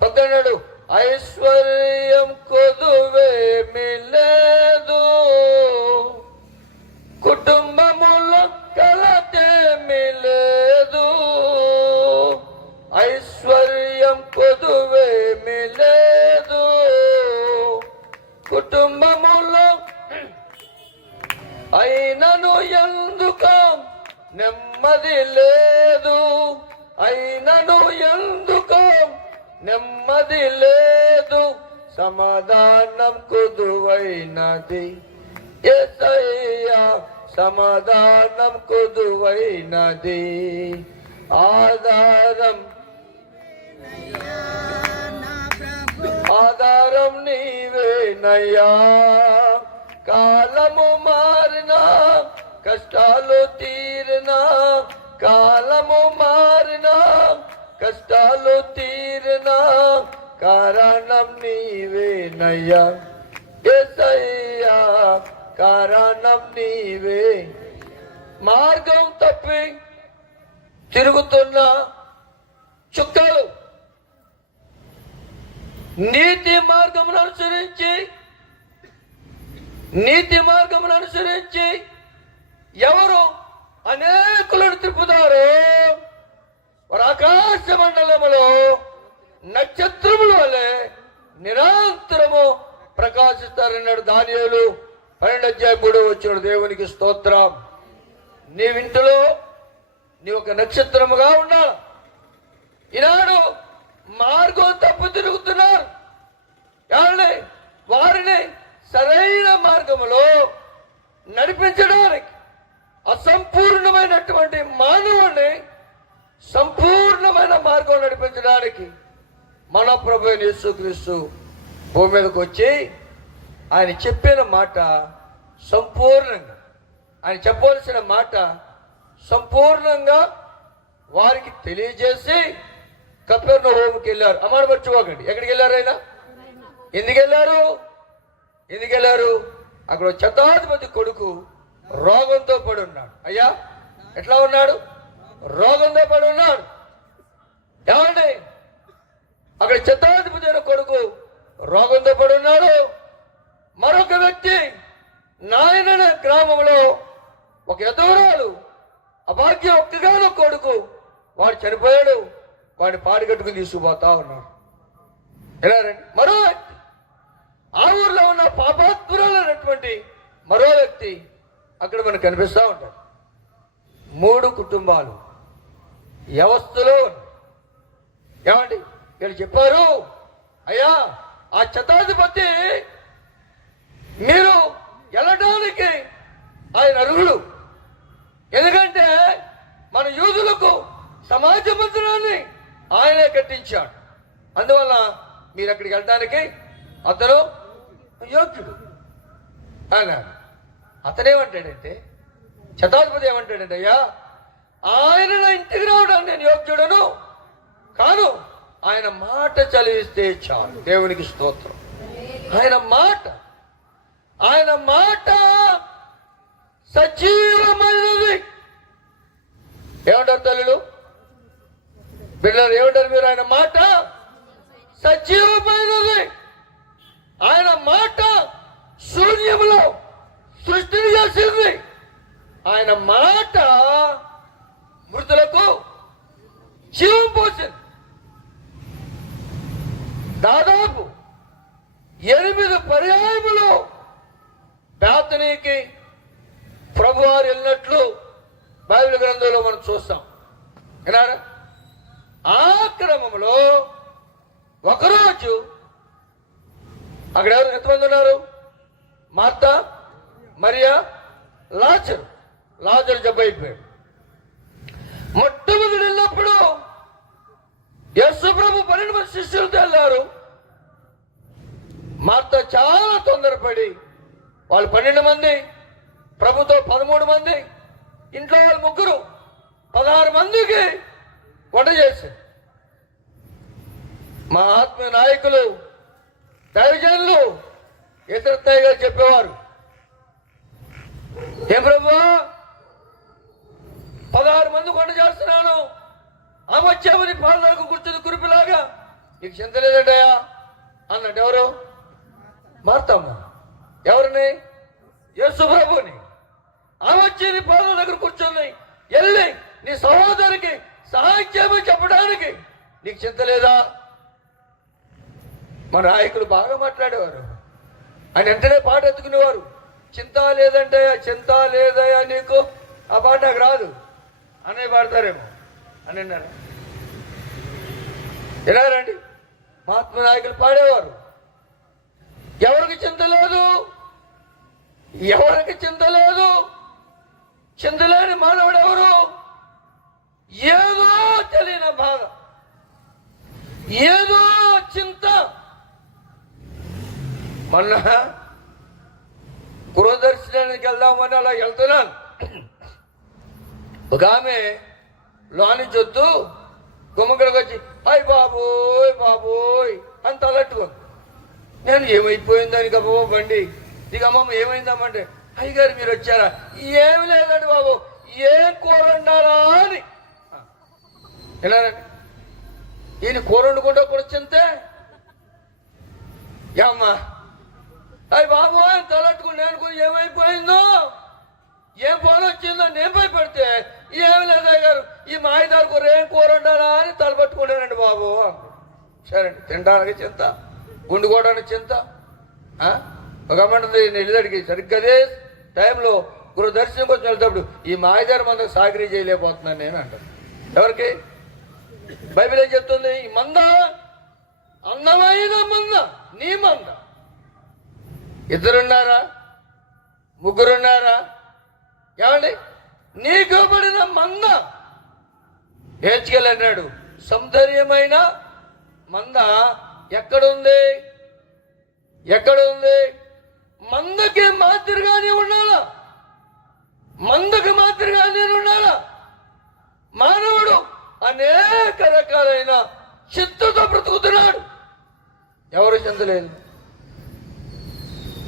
పక్కనాడు ఐశ్వర్యం కొదువేమీ లేదు, కుటుంబములో కలతేమీ లేదు, ఐశ్వర్యం కొదువేమీ లేదు, కుటుంబములో అయినను ఎందుకు నెమ్మది లేదు, అయినను ఎందుకు నెమ్మది లేదు, సమాధానం కొదువైనది యేసయ్యా, సమాధానం కొదువైనది, ఆధారం ఆధారం నీవేనయ్యా. కాలము మారినా కష్టాలు తీరినా, కాలము మారినా కష్టాలు తీరినా, కారణం నీవేనయ్యా యేసయ్యా, కారణం నీవే. మార్గం తప్పి తిరుగుతున్న చుక్కలు నీతి మార్గమును అనుసరించి ఎవరు అనేకులను తిప్పుతారో వారు ఆకాశ మండలములో నక్షత్రముల వలె నిరంతరము ప్రకాశిస్తారన్నాడు దానియేలు 12:3. దేవునికి స్తోత్రం. నీవింటిలో నీ ఒక నక్షత్రముగా ఉండాలి. ఈనాడు మార్గం తప్పు తిరుగుతున్నారు, వారిని సరైన మార్గములో నడిపించడానికి, అసంపూర్ణమైనటువంటి మానవుని సంపూర్ణమైన మార్గం నడిపించడానికి మన ప్రభు యేసుక్రీస్తు భూమి మీదకి వచ్చి ఆయన చెప్పిన మాట సంపూర్ణంగా, ఆయన చెప్పవలసిన మాట సంపూర్ణంగా వారికి తెలియజేసి కపెర్నహూముకి వెళ్ళారు. అమ్మాడు మర్చిపోకండి, ఎక్కడికి వెళ్ళారు ఆయన? ఎందుకు వెళ్ళారు? అక్కడ శతాధిపతి కొడుకు రోగంతో పడి ఉన్నాడు. అయ్యా ఎట్లా ఉన్నాడు? రోగంతో పడి ఉన్నాడు. ఏమండి అక్కడ శతాధిపతి అయిన కొడుకు రోగంతో పడి ఉన్నాడు. మరొక వ్యక్తి నాయన గ్రామంలో ఒక ఎదురాలు అభాగ్యం ఒక్కగానో కొడుకు, వాడు చనిపోయాడు, వాడిని పాడిగట్టుకుని తీసుకుపోతా ఉన్నాడు. ఎలా రండి? మరో వ్యక్తి ఆ ఊర్లో ఉన్న పాపాత్మురాలైనటువంటి మరో వ్యక్తి అక్కడ మనకు కనిపిస్తూ ఉంటాడు. 3 కుటుంబాలు వ్యవస్థలో ఏమండి వీళ్ళు చెప్పారు, అయ్యా ఆ శతాధిపతి మీరు వెళ్ళడానికి ఆయన అర్హుడు, ఎందుకంటే మన యూదులకు సమాజ మందిరాన్ని ఆయనే కట్టించాడు, అందువల్ల మీరు అక్కడికి వెళ్ళడానికి అతను యోగ్యుడు అన్నాడు. అతనేమంటాడంటే, శతాధిపతి ఏమంటాడంటే, అయ్యా ఆయన నా ఇంటికి రావడానికి నేను యోగ్యుడను కాను, ఆయన మాట చదివిస్తే చాలు. దేవునికి స్తోత్రం. ఆయన మాట సజీవమైనది. ఏమంటారు తల్లులు, బిడ్డలు ఏమంటారు మీరు? ఆయన మాట సజీవమైనది. ఆయన మాట శూన్యములో సృష్టిని చేసింది. ఆయన మాట మృతులకు జీవం పోసింది. దాదాపు 8 పర్యాయములు బేతనీకి ప్రభువారు వెళ్ళినట్లు బైబిల్ గ్రంథంలో మనం చూస్తాం. విన్నారా? ఆ క్రమంలో ఒకరోజు అక్కడ ఎవరు ఎంతమంది ఉన్నారు? మార్తా, మరియా, లాజరు జబ్బు అయిపోయాడు. మొట్టమొదటి వెళ్ళినప్పుడు యేసు ప్రభు 12 మంది శిష్యులతో వెళ్ళారు. మార్తా చాలా తొందరపడి వాళ్ళు 12 మంది, ప్రభుతో 13 మంది, ఇంట్లో వాళ్ళు 3, 16 మందికి వంట చేశారు. మా ఆత్మీయ నాయకులు, దైవజనులు ఎదురత్తయ్య గారు చెప్పేవారు, ఏం ప్రభు 16 మంది వంట చేస్తున్నాను, ఆమె వచ్చేమని పాలనకు కూర్చుని కురిపిలాగా, నీకు చింత లేదంటయా అన్నట్టు. ఎవరు? మార్తమ్మ. ఎవరిని? యేసు ప్రభుని. ఆమె వచ్చి నీ పాలన దగ్గర కూర్చుంది, వెళ్ళి నీ సహోదరికి సహాయం చేయమని చెప్పడానికి నీకు చింత లేదా? మన నాయకులు బాగా మాట్లాడేవారు. ఆయన వెంటనే పాట ఎత్తుకునేవారు, చింత లేదంటయా, చింత లేదయా నీకు, ఆ పాట నాకు రాదు అనే పాడతారేమో అని అన్నారు. వినారండి? మహాత్మ నాయకులు పాడేవారు. ఎవరికి చింత లేదు, ఎవరికి చింత లేదు, చింత లేని మానవుడు ఎవరు? ఏదో తెలియని బాధ, ఏదో చింత. మొన్న గృహదర్శనానికి వెళ్దామని అలా వెళ్తున్నాను. ఒక ఆమె లోని చొత్తు గుమ్మగడికి వచ్చి అయ్ బాబోయ్ బాబోయ్ అని తలట్టుకుంది. నేను ఏమైపోయిందని గబో బండి దిగమ్మమ్మ ఏమైందమ్మంటే, అయ్యగారు మీరు వచ్చారా? ఏమి లేదండి బాబు, ఏం కూర వండాలా అని. విన్నారండి? ఈయన కూర వండుకుంటా కూడా చింతే. అమ్మా అయ్యి బాబు అని తలట్టుకుని నేను ఏమైపోయిందో, ఏం పని వచ్చిందో నేను భయపడితే, ఏమి లేదా గారు ఈ మాయిదారు కూర ఏం కూర వండాలా అని తలపట్టుకున్నానండి బాబు. సరే అండి, తినడానికి చింత, గుండుకోవడానికి చింత. ఒక మంటది నిలదడికి సరిగ్గా అదే టైంలో గురు దర్శనం కోసం వెళ్తాడు, ఈ మాయిదారు మంద సాగరీ చేయలేకపోతున్నాను నేను అంటాను. ఎవరికి? బైబిల్ ఏం చెప్తుంది? ఈ మంద అందమైన మంద, నీ మంద. 2 ఉన్నారా? 3 ఉన్నారా? ఏమండి? నీకు పడిన మంద ఏడ్చుకెళ్ళన్నాడు. సౌందర్యమైన మంద ఎక్కడుంది? ఎక్కడుంది? మందకి మాదిరిగానే ఉండాలా, మందకి మాదిరిగా నేను ఉండాలా. మానవుడు అనేక రకాలైన చింతతో బ్రతుకుతున్నాడు. ఎవరు చింతలేదు?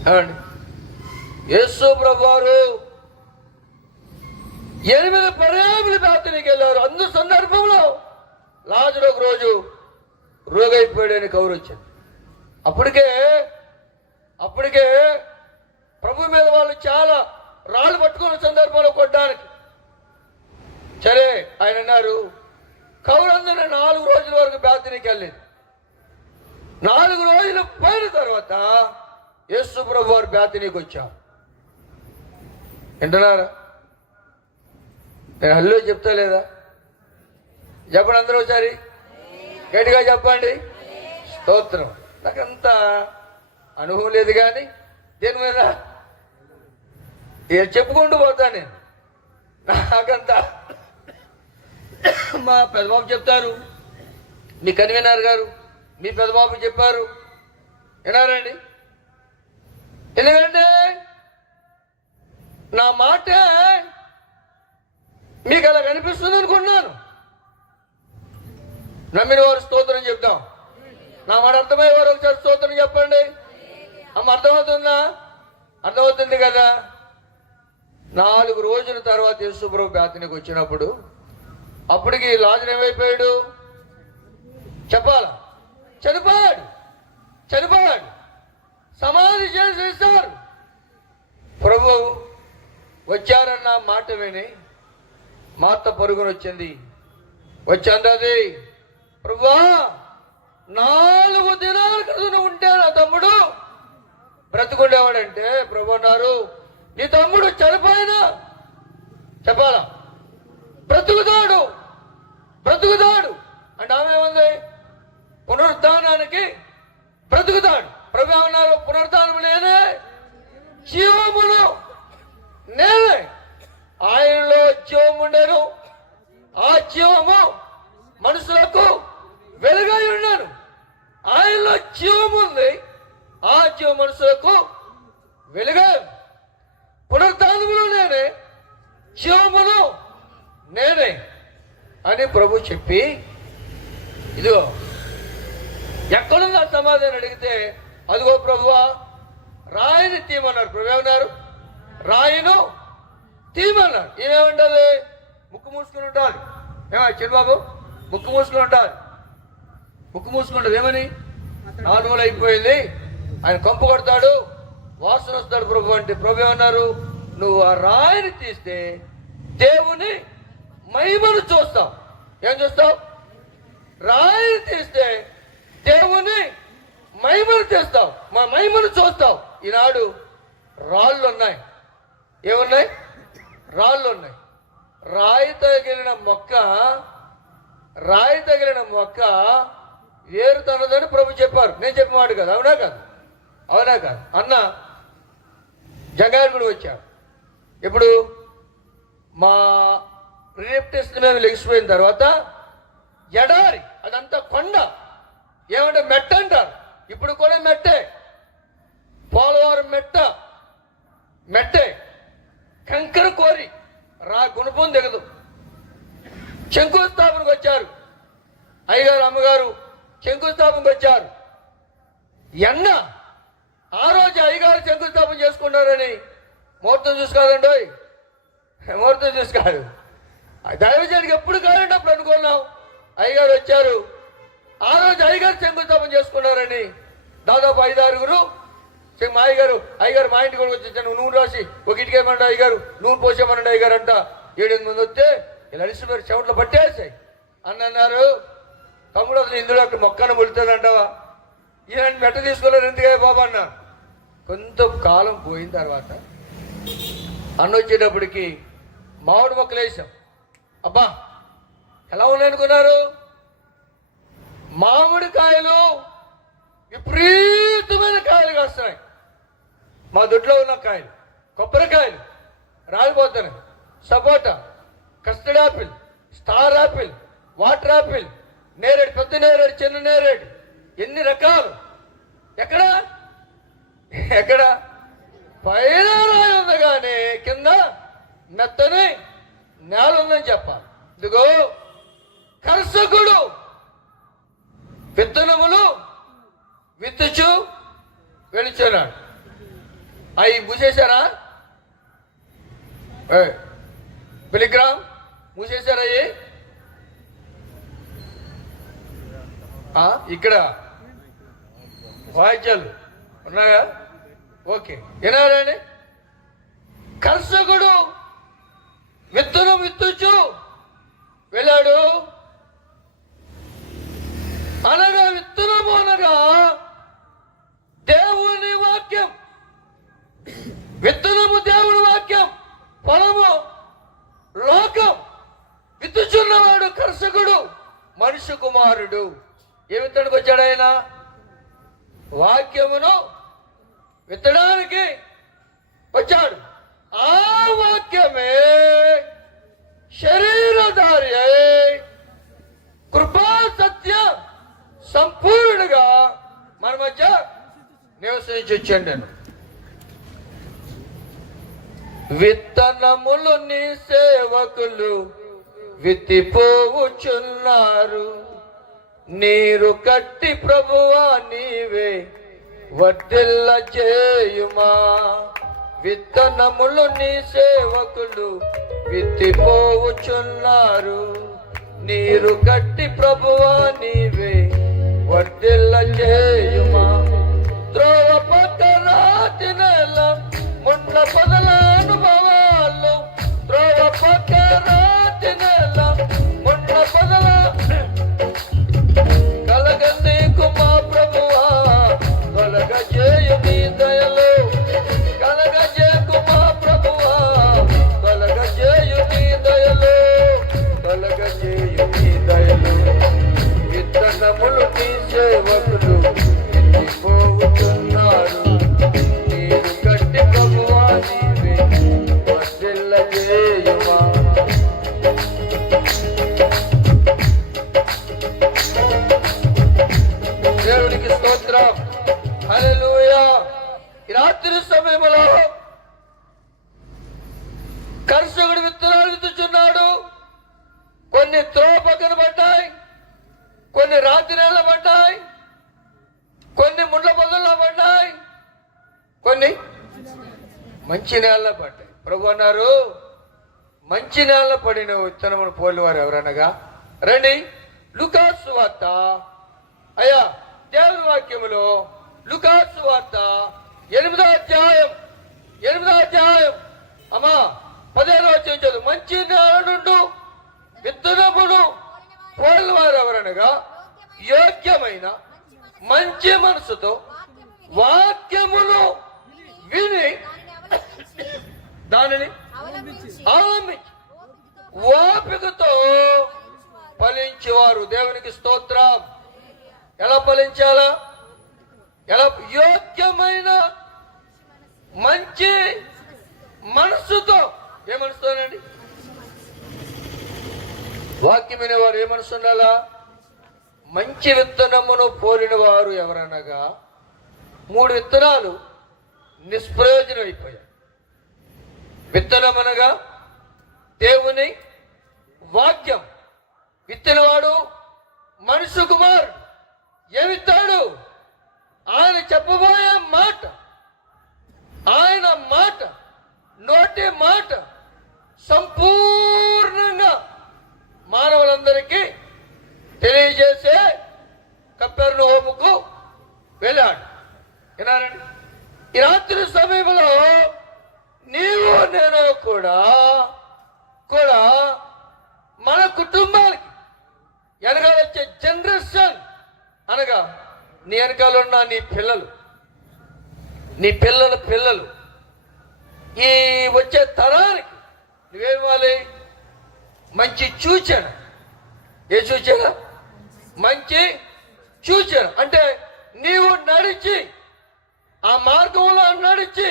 ఏమండి? యేసు ప్రభువారు 8 పర్యాములు బేతనీకి వెళ్ళారు. అందు సందర్భంలో లాజరు ఒక రోజు రోగైపోయాడని కబురు వచ్చింది. అప్పటికే ప్రభు మీద వాళ్ళు చాలా రాళ్ళు పట్టుకున్న సందర్భంలో కొట్టడానికి. సరే ఆయన అన్నారు, కౌరందున 4 రోజుల వరకు బేతనీకి వెళ్ళింది. 4 రోజులు పోయిన తర్వాత యేసు ప్రభు వారు బేతనీకి వచ్చారు. వింటున్నారా? నేను హల్లో చెప్తా లేదా? చెప్పండి అందరూ ఒకసారి గట్టిగా చెప్పండి. స్తోత్రం. నాకంత అనుభవం లేదు కానీ దేని మీద చెప్పుకుంటూ పోతాను నేను. నాకంత మా పెద్దబాబు చెప్తారు, మీ కన్వీనర్ గారు మీ పెద్దబాబు చెప్పారు. వినారండి? ఎందుకంటే నా మాట మీకు అలా కనిపిస్తుంది అనుకున్నాను. నమ్మిన వారు స్తోత్రం చెప్తాం. నా మాట అర్థమయ్యే వారు ఒకసారి స్తోత్రం చెప్పండి. అమ్మ అర్థమవుతుందా? అర్థమవుతుంది కదా. 4 రోజుల తర్వాత యేసు ప్రభు బేతనీకి వచ్చినప్పుడు అప్పటికి లాజరు ఏమైపోయాడు చెప్పాలా? చనిపోయాడు. సమాధి చేసేస్తారు. ప్రభు వచ్చారన్న మాట విని మార్త పరుగున వచ్చింది. వచ్చి ప్రభువా 4 దినాల క్రితం ఉంటే నా తమ్ముడు బ్రతుకుండేవాడంటే ప్రభు అన్నారు, నీ తమ్ముడు చనిపోయినా చెప్పాలా బ్రతుకుతాడు అంటే ఆమె ఏముంది? పునరుద్ధానానికి బ్రతుకుతాడు. ప్రభు ఏమన్నారు? పునరుద్ధానము నేనే, జీవమును నేనే. ఆయనలో జీవం ఉండేను, ఆ జీవము మనుషులకు వెలుగై ఉన్నాను. ఆయనలో జీవం ఉంది, ఆ జీవం మనుషులకు వెలుగై. పునరుద్ధానములు నేనే, జీవమును నేనే అని ప్రభు చెప్పి, ఇదిగో ఎక్కడుంది ఆ సమాధానం అడిగితే, అదిగో ప్రభువా రాయిని తీయమన్నారు. ప్రభు ఏమన్నారు? రాయిను తీయమన్నారు. ఏమేమంటుంది? ముక్కు మూసుకుని ఉండాలి. చిన్నబాబు ముక్కు మూసుకుని ఉండాలి. ముక్కు మూసుకుంటుంది. ఏమని? 4 రోజులు అయిపోయింది, ఆయన కంపు కొడతాడు, వాసన వస్తాడు ప్రభు అంటే, ప్రభు ఏమన్నారు? నువ్వు ఆ రాయిని తీస్తే దేవుని మహిమను చూస్తావు. ఏం చూస్తావు? రాయిని తీస్తే దేవుని మహిమను చేస్తావు, మా మహిమను చూస్తావు. ఈనాడు రాళ్ళు ఉన్నాయి. ఏమున్నాయి? రాళ్ళు ఉన్నాయి. రాయి తగిలిన మొక్క వేరు తనదని ప్రభు చెప్పారు. నేను చెప్పిన మాట కాదు. అవునా కాదు? అన్న జంగారు కూడా వచ్చాడు. ఇప్పుడు మా రిలీఫ్ టెస్ట్ మేము లెగిసిపోయిన తర్వాత ఎడారి, అదంతా కొండ, ఏమంటే మెట్ట అంటారు. ఇప్పుడు కూడా మెట్టే, పోలవరం మెట్టే, కంకర కోరి గుణపం దిగదు. శంకుస్థాపనకు వచ్చారు అయ్యగారు, అమ్మగారు శంకుస్థాపనకు వచ్చారు. ఎండ ఆ రోజు అయ్యగారు శంకుస్థాపన చేసుకున్నారని ముహూర్తం చూసుకోదండి, ముహూర్తం చూసుకోదు. దైవజానికి ఎప్పుడు కావాలంటే అప్పుడు అనుకున్నాం. అయ్యగారు వచ్చారు, ఆ రోజు అయ్యగారు శంకుస్థాపన చేసుకున్నారని దాదాపు 5-6 మా అయ్యగారు మా ఇంటికి కూడా వచ్చి నూనె రాసి ఒక ఇటుకేమన్నా అయ్యగారు నూనె పోసేమనండి అయ్యగారు అంట. 7-8 మంది వస్తే ఇలా అలిసిపోయారు, చెమట్లో పట్టేసాయి అన్నారు. తమ్ముడు అసలు ఇందులో అక్కడ మొక్కను ముడుతుందంటావా? ఈయన మెట్ట తీసుకోలేరు ఎందుకే బాబా అన్నా. కొంత కాలం పోయిన తర్వాత అన్న వచ్చేటప్పటికి మామిడి మొక్కలు వేసాం. అబ్బా ఎలా ఉన్నాయనుకున్నారు? మామిడికాయలు విపరీతమైన కాయలు కాస్తున్నాయి. మా దొడ్లో ఉన్న కాయలు, కొబ్బరికాయలు రాలిపోతున్నాయి. సపోటా, custard apple, star apple, water apple, నేరేడు, పెద్ద నేరేడు, చిన్న నేరేడు, ఎన్ని రకాలు. ఎక్కడ పైన రాయి ఉంది కానీ కింద మెత్తని నేల ఉందని చెప్పాలి. ఇదిగో కర్షకుడు విత్తనములు విత్తుచు వెళుచున్నాడు. అవి మూసేశారా? పిలిగ్రామ్ మూసేశారా? ఇక్కడ వాయిద్యాలు ఉన్నాయా? ఓకే, వినారండి. కర్షకుడు విత్తనం విత్తుచు వెళ్ళాడు. అనగా విత్తనము అనగా దేవుని వాక్యం. విత్తనము దేవుని వాక్యం, పొలము లోకం. విత్తుచున్నవాడు కర్షకుడు, మనుష్య కుమారుడు. ఏ విత్తడానికి వచ్చాడు ఆయన? వాక్యమును విత్తడానికి వచ్చాడు. ఆ వాక్యమే శరీరధారి కృపా సత్య సంపూర్ణుడుగా మన మధ్య నివసించి వచ్చాడు. నేను విత్తనములు నీ సేవకులు విత్తిపోవుచున్నారు, నీరు కట్టి ప్రభువా నీవే వర్ధిల్ల చేయుమా. విత్తనములు నీ సేవకులు విత్తిపోవుచున్నారు, నీరు కట్టి ప్రభువా నీవే వర్ధిల్ల చేయుమా. త్రోవ పక్కన తినేల ముండ్ల పదల అనుభవాలు, త్రోవ పక్కన తినేల ముండ్ల పదల కలగ నీకు మా ప్రభువా, కలగ చేయు నీ దయలో చేయుమా. దేవునికి స్తోత్రం. హల్లెలూయా. ఈ రాత్రి సమయంలో కర్షకుడు విత్తనాలు విత్తుచున్నాడు. కొన్ని త్రోవ పక్కన పడ్డాయి, కొన్ని రాతి నేల పడ్డాయి, కొన్ని ముండ్ల పొదల్లో పడ్డాయి, కొన్ని మంచి నేలలో పడ్డాయి. ప్రభు అన్నారు, మంచి నేలలో పడిన విత్తనమును పోలిన వారు ఎవరనగా రండి. లూకాసు వార్త, అయ్యా దేవుని వాక్యములో లూకాసు వార్త 8వ అధ్యాయం అమ్మా 10వ వచనం చదువు. మంచి నేల నుండి విత్తనమును పోలిన వారు ఎవరనగా యోగ్యమైన మంచి మనసుతో వాక్యమును విని దానిని అవలంబించి ఓపికతో ఫలించేవారు. దేవునికి స్తోత్రం. ఎలా ఫలించాలా? ఎలా? యోగ్యమైన మంచి మనసుతో. ఏ మనసుతోనండి? వాక్యం వినేవారు ఏ మనసు ఉండాలా? మంచి విత్తనమును పోలిన వారు ఎవరనగా 3 విత్తనాలు నిష్ప్రయోజనం అయిపోయాయి. విత్తనం అనగా దేవుని వాక్యం. విత్తనవాడు మనుషు కుమారుడు. ఏమిత్తాడు? ఆయన చెప్పబోయే మాట, ఆయన మాట, నోటి మాట సంపూర్ణంగా మానవులందరికీ తెలియజేసే కపెర్నహూముకు వెళ్ళాడు. వినాలండి, ఈ రాత్రి సమయంలో నీవు నేను కూడా మన కుటుంబాలకి వెనకాల వచ్చే జనరేషన్ అనగా నీ వెనకాల ఉన్న నీ పిల్లలు, నీ పిల్లల పిల్లలు, ఈ వచ్చే తరానికి నువ్వేమివ్వాలి? మంచి సూచన. ఏ సూచన? మంచి సూచన. అంటే నీవు నడిచి ఆ మార్గంలో నడిచి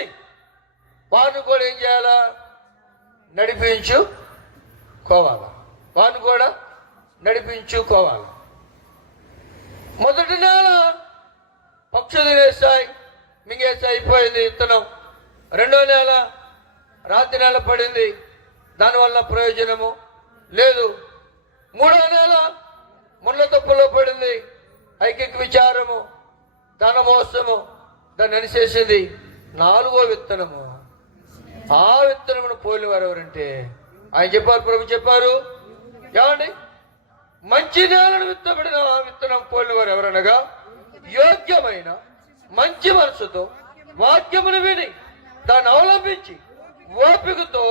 వారిని కూడా ఏం చేయాలా? నడిపించుకోవాలా. వారిని కూడా నడిపించుకోవాలి. మొదటి నెల పక్షులు తినేసాయి, మింగేసి అయిపోయింది విత్తనం. 2వ నెల రాత్రి నెల పడింది, దానివల్ల ప్రయోజనము లేదు. 3వ నెల ముళ్ళ తప్పులో పడింది, ఐకిక విచారము, ధనమోసము దాన్ని అనిచేసింది. 4వ విత్తనము, ఆ విత్తనమును పోలిన వారు ఎవరంటే ఆయన చెప్పారు, ప్రభు చెప్పారు. ఏమండి? మంచి నేలను విత్తబడిన విత్తనం పోలిన వారు ఎవరనగా యోగ్యమైన మంచి మనసుతో వాక్యమును విని దాన్ని అవలంబించి ఓపికతో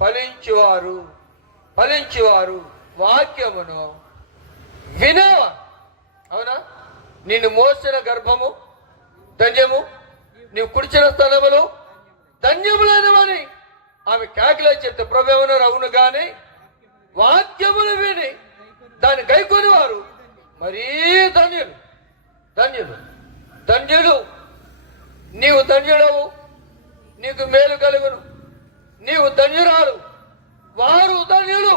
ఫలించువారు. వాక్యమును వినేవారు. అవునా? నిన్ను మోసిన గర్భము ధన్యము, నీవు కుడిచిన స్థలములు ధన్యములైనవని ఆమె కేకలే చెప్తే ప్రభు ఏమన్నారు? అవును. కానీ వాక్యములు విని దాన్ని గైకొని వారు మరీ ధన్యులు. నీవు ధన్యుడవు, నీకు మేలు కలుగును. నీవు ధన్యురాలు, వారు ధన్యులు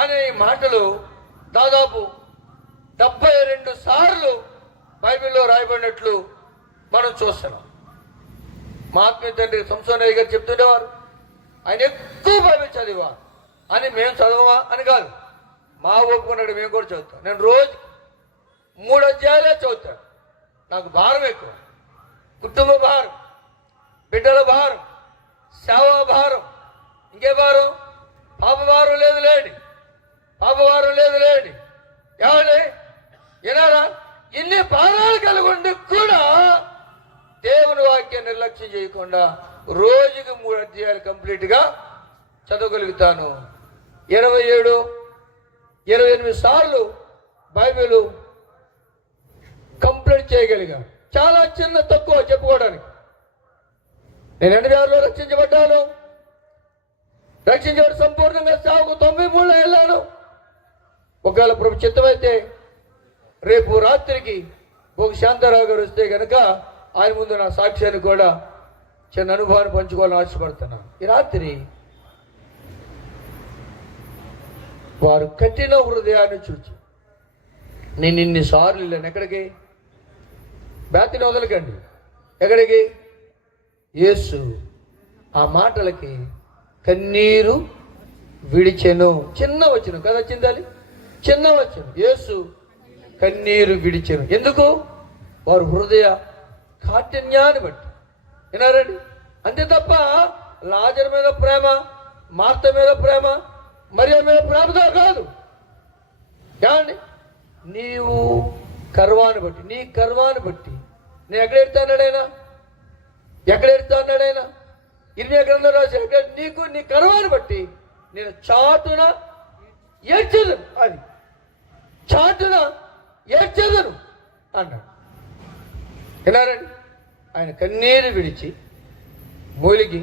అనే మాటలు దాదాపు 72 సార్లు బైబిల్లో రాయబడినట్లు మనం చూస్తున్నాం. మా ఆత్మీయ తండ్రి సంసోనయ్య గారు చెప్తుండేవారు, ఆయన ఎక్కువ బైబిల్ చదివారు అని మేము చదవమా అని కాదు, మా ఒప్పుకున్నాడు మేము కూడా చదువుతాం. నేను రోజు 3 అధ్యాయాలే చదువుతాను. నాకు భారం ఎక్కువ. కుటుంబ భారం, బిడ్డల భారం, సేవా భారం, ఇంకే భారం, పాప భారం లేదు లేండి. ఏమండి? వినారా? ఇన్ని భారాలు కలిగి ఉండి కూడా దేవుని వాక్యాన్ని నిర్లక్ష్యం చేయకుండా రోజుకి 3 అధ్యాయాలు కంప్లీట్గా చదవగలుగుతాను. 27-28 సార్లు బైబిల్ కంప్లీట్ చేయగలిగా. చాలా చిన్న తక్కువ చెప్పుకోవడానికి. నేను 86లో రక్షించబడ్డాను. రక్షించబడి సంపూర్ణంగా సాగుకు 93లో వెళ్ళాను. ఒకవేళ ప్రభు చిత్తమైతే రేపు రాత్రికి ఒక శాంతారావు గారు వస్తే కనుక ఆయన ముందు నా సాక్ష్యాన్ని కూడా చిన్న అనుభవాన్ని పంచుకోవాలని ఆశపడుతున్నాను. ఈ రాత్రి వారు కఠిన హృదయాన్ని చూచి నేను ఇన్నిసార్లు వెళ్ళాను. ఎక్కడికి? బేతని వదలకండి. ఎక్కడికి? యేసు ఆ మాటలకి కన్నీరు విడిచెను. చిన్న వచనం కదా, చిందాలి, చిన్న వచనం. యేసు కన్నీరు విడిచెను. ఎందుకు? వారు హృదయ కాఠిన్యాన్ని బట్టి. వినారండి? అంతే తప్ప లాజరు మీద ప్రేమ, మార్త మీద ప్రేమ, మరియ మీద ప్రేమతో కాదు. కానీ నీవు కర్వాన్ని బట్టి, నీ కర్వాన్ని బట్టి నేను ఎక్కడ ఎడతాన్నాడైనా, ఎక్కడ ఎడతాన్నాడైనా ఇర్మియా గ్రంథం రాసి నీకు నీ కర్వాన్ని బట్టి నేను చాటున ఏడ్చేదను, అది చాటున ఏడ్చేదను అన్నాడు. వినారండి? ఆయన కన్నీరు విడిచి మూలిగి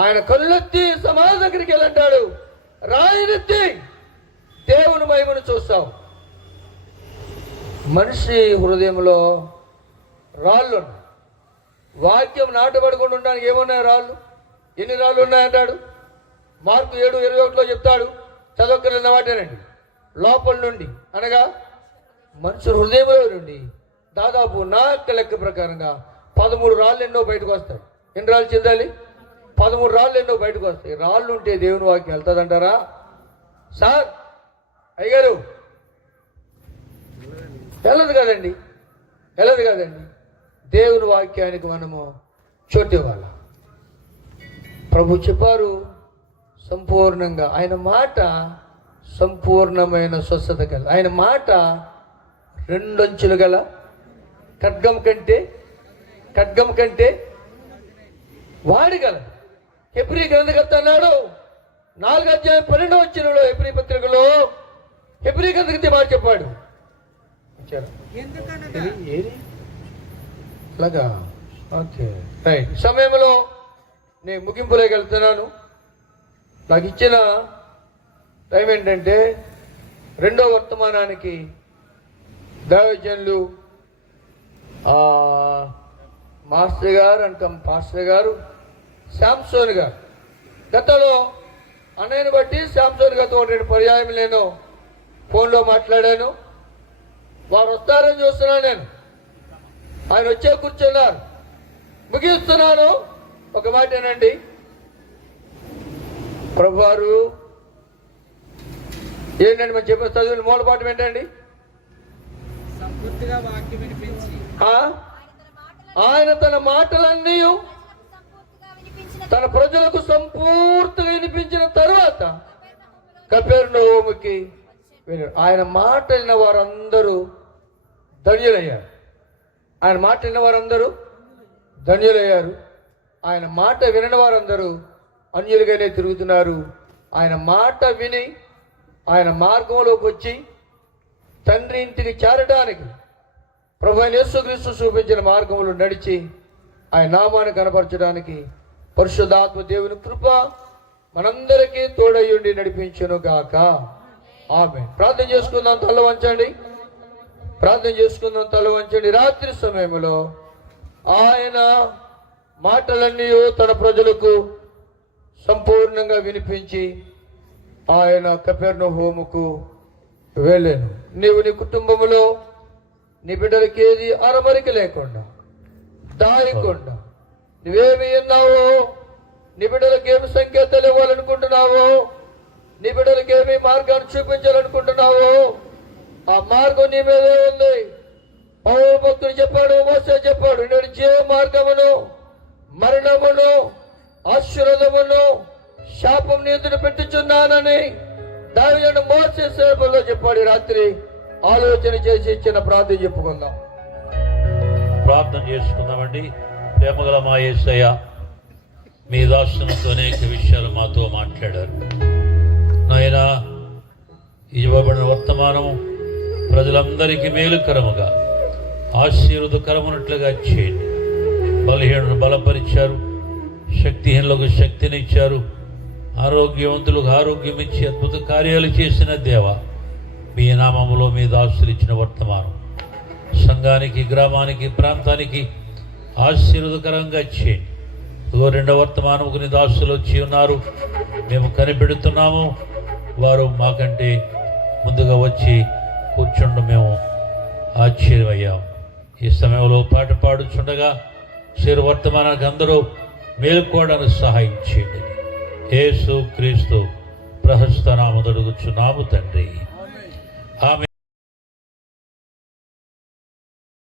ఆయన కళ్ళెత్తి సమాధి దగ్గరికి వెళ్ళంటాడు. రాయినెత్తి దేవుని మహిమను చూస్తావు. మనిషి హృదయంలో రాళ్ళు ఉన్నాయి. వాక్యం నాటబడకుండా ఉండడానికి ఏమున్నాయి రాళ్ళు? ఎన్ని రాళ్ళు ఉన్నాయంటాడు? మార్కు 7:21 చెప్తాడు. చదవకలిగిన వాటేనండి. లోపల నుండి అనగా మనిషి హృదయంలో నుండి దాదాపు నా లెక్క ప్రకారంగా 13 రాళ్ళు ఎన్నో బయటకు వస్తాయి. ఎన్ని రాళ్ళు చెందాలి? 13 రాళ్ళు ఎన్నో బయటకు వస్తాయి. రాళ్ళు ఉంటే దేవుని వాక్యం వెళ్తుందంటారా? సార్ అయ్యగారు, వెళ్ళదు కదండి, వెళ్ళదు కదండి. దేవుని వాక్యానికి మనము చోటు ఇవ్వాలి. ప్రభు చెప్పారు సంపూర్ణంగా. ఆయన మాట సంపూర్ణమైన స్వస్థత గల, ఆయన మాట 2 అంచులు గల ఖడ్గం కంటే వాడిగల. హెబ్రీ గ్రంథకర్త అన్నాడు 4:12 హెబ్రీ పత్రికలో హెబ్రీ గ్రంథకర్త మాట చెప్పాడు. అలాగా ఓకే రైట్. సమయంలో నేను ముగింపులోకి వెళ్తున్నాను. నాకు ఇచ్చిన టైం ఏంటంటే 2వ వర్తమానానికి దైవజనులు మాస్టర్ గారు అండ్ పాస్టర్ గారు శాంసోన్ గారు, గతంలో అన్నయ్యను బట్టి శాంసోన్ గారితో 2 పర్యాయం నేను ఫోన్లో మాట్లాడాను. వారు వస్తారని చూస్తున్నాను నేను. ఆయన వచ్చే కూర్చున్నారు. ముగిస్తున్నాను. ఒక మాట ఏనండి, ప్రభువారు ఏంటండి మనం చెప్పిన చదువుని మూలపాఠం ఏంటండి? ఆయన తన మాటలన్నీ తన ప్రజలకు సంపూర్తిగా వినిపించిన తరువాత కపెర్నహూముకి వెళ్ళాడు. ఆయన మాట విన్న వారందరూ ధన్యులయ్యారు. ఆయన మాట విన్న వారందరూ ధన్యులయ్యారు. ఆయన మాట వినని వారందరూ అన్యులుగానే తిరుగుతున్నారు. ఆయన మాట విని ఆయన మార్గంలోకి వచ్చి తండ్రి ఇంటికి చేరడానికి ప్రభువైన యేసుక్రీస్తు చూపించిన మార్గంలో నడిచి ఆయన నామాన్ని కనపరచడానికి పరిశుద్ధాత్మ దేవుని కృప మనందరికీ తోడయ్యుండి నడిపించును గాక. ఆమేన్. ప్రార్థన చేసుకుందాం, తల వంచండి. ప్రార్థన చేసుకుందాం, తల వంచండి. రాత్రి సమయంలో ఆయన మాటలన్నీ తన ప్రజలకు సంపూర్ణంగా వినిపించి ఆయన కపెర్నహూముకు వెళ్ళాను. నీవు నీ కుటుంబంలో నీ బిడ్డలకి ఏది అరమరిక లేకుండా దాయకుండా నువ్వేమి విన్నావో, నీ బిడ్డలకి ఏమి సంకేతాలు ఇవ్వాలనుకుంటున్నావో, నీ బిడ్డలకి ఏమి మార్గాన్ని చూపించాలనుకుంటున్నావో ఆ మార్గం నీ మీదే ఉంది. పౌలు భక్తుడు చెప్పాడు, మోసే చెప్పాడు, నేను జీవ మార్గమును మరణమును ఆశీర్వాదమును శాపం నీ ఎదుట పెట్టుచున్నానని దావీదు మోసే సేవలో చెప్పాడు. రాత్రి ఆలోచన చేసి ఇచ్చిన ప్రార్థన చెప్పుకుందాం. ప్రార్థన చేసుకుందామండి. ప్రేమగల మా యేసయ్య, మీ దాసునితో అనేక విషయాలు మాతో మాట్లాడారు. నాయన, ఇవ్వబడిన వర్తమానము ప్రజలందరికీ మేలుకరముగా ఆశీర్వదకరమునట్లుగా చేయండి. బలహీనులను బలపరిచారు, శక్తిహీనులకు శక్తినిచ్చారు, ఆరోగ్యవంతులకు ఆరోగ్యం ఇచ్చి అద్భుత కార్యాలు చేసిన దేవ, మీ నామములో మీ దాసులు ఇచ్చిన వర్తమానం సంఘానికి, గ్రామానికి, ప్రాంతానికి ఆశీర్వదకరంగా చేయండి. ఇదిగో రెండవ వర్తమానముకు నీ దాసులు వచ్చి ఉన్నారు, మేము కనిపెడుతున్నాము. వారు మాకంటే ముందుగా వచ్చి కూర్చుండు మేము ఆశ్చర్యమయ్యాం. ఈ సమయంలో పాట పాడుచుండగా చిరు వర్తమానానికి అందరూ మేలుకోవడానికి సహాయం చేయండి. యేసు క్రీస్తు ప్రహస్తనామమున అడుగుచున్నాము తండ్రి, ఆమేన్.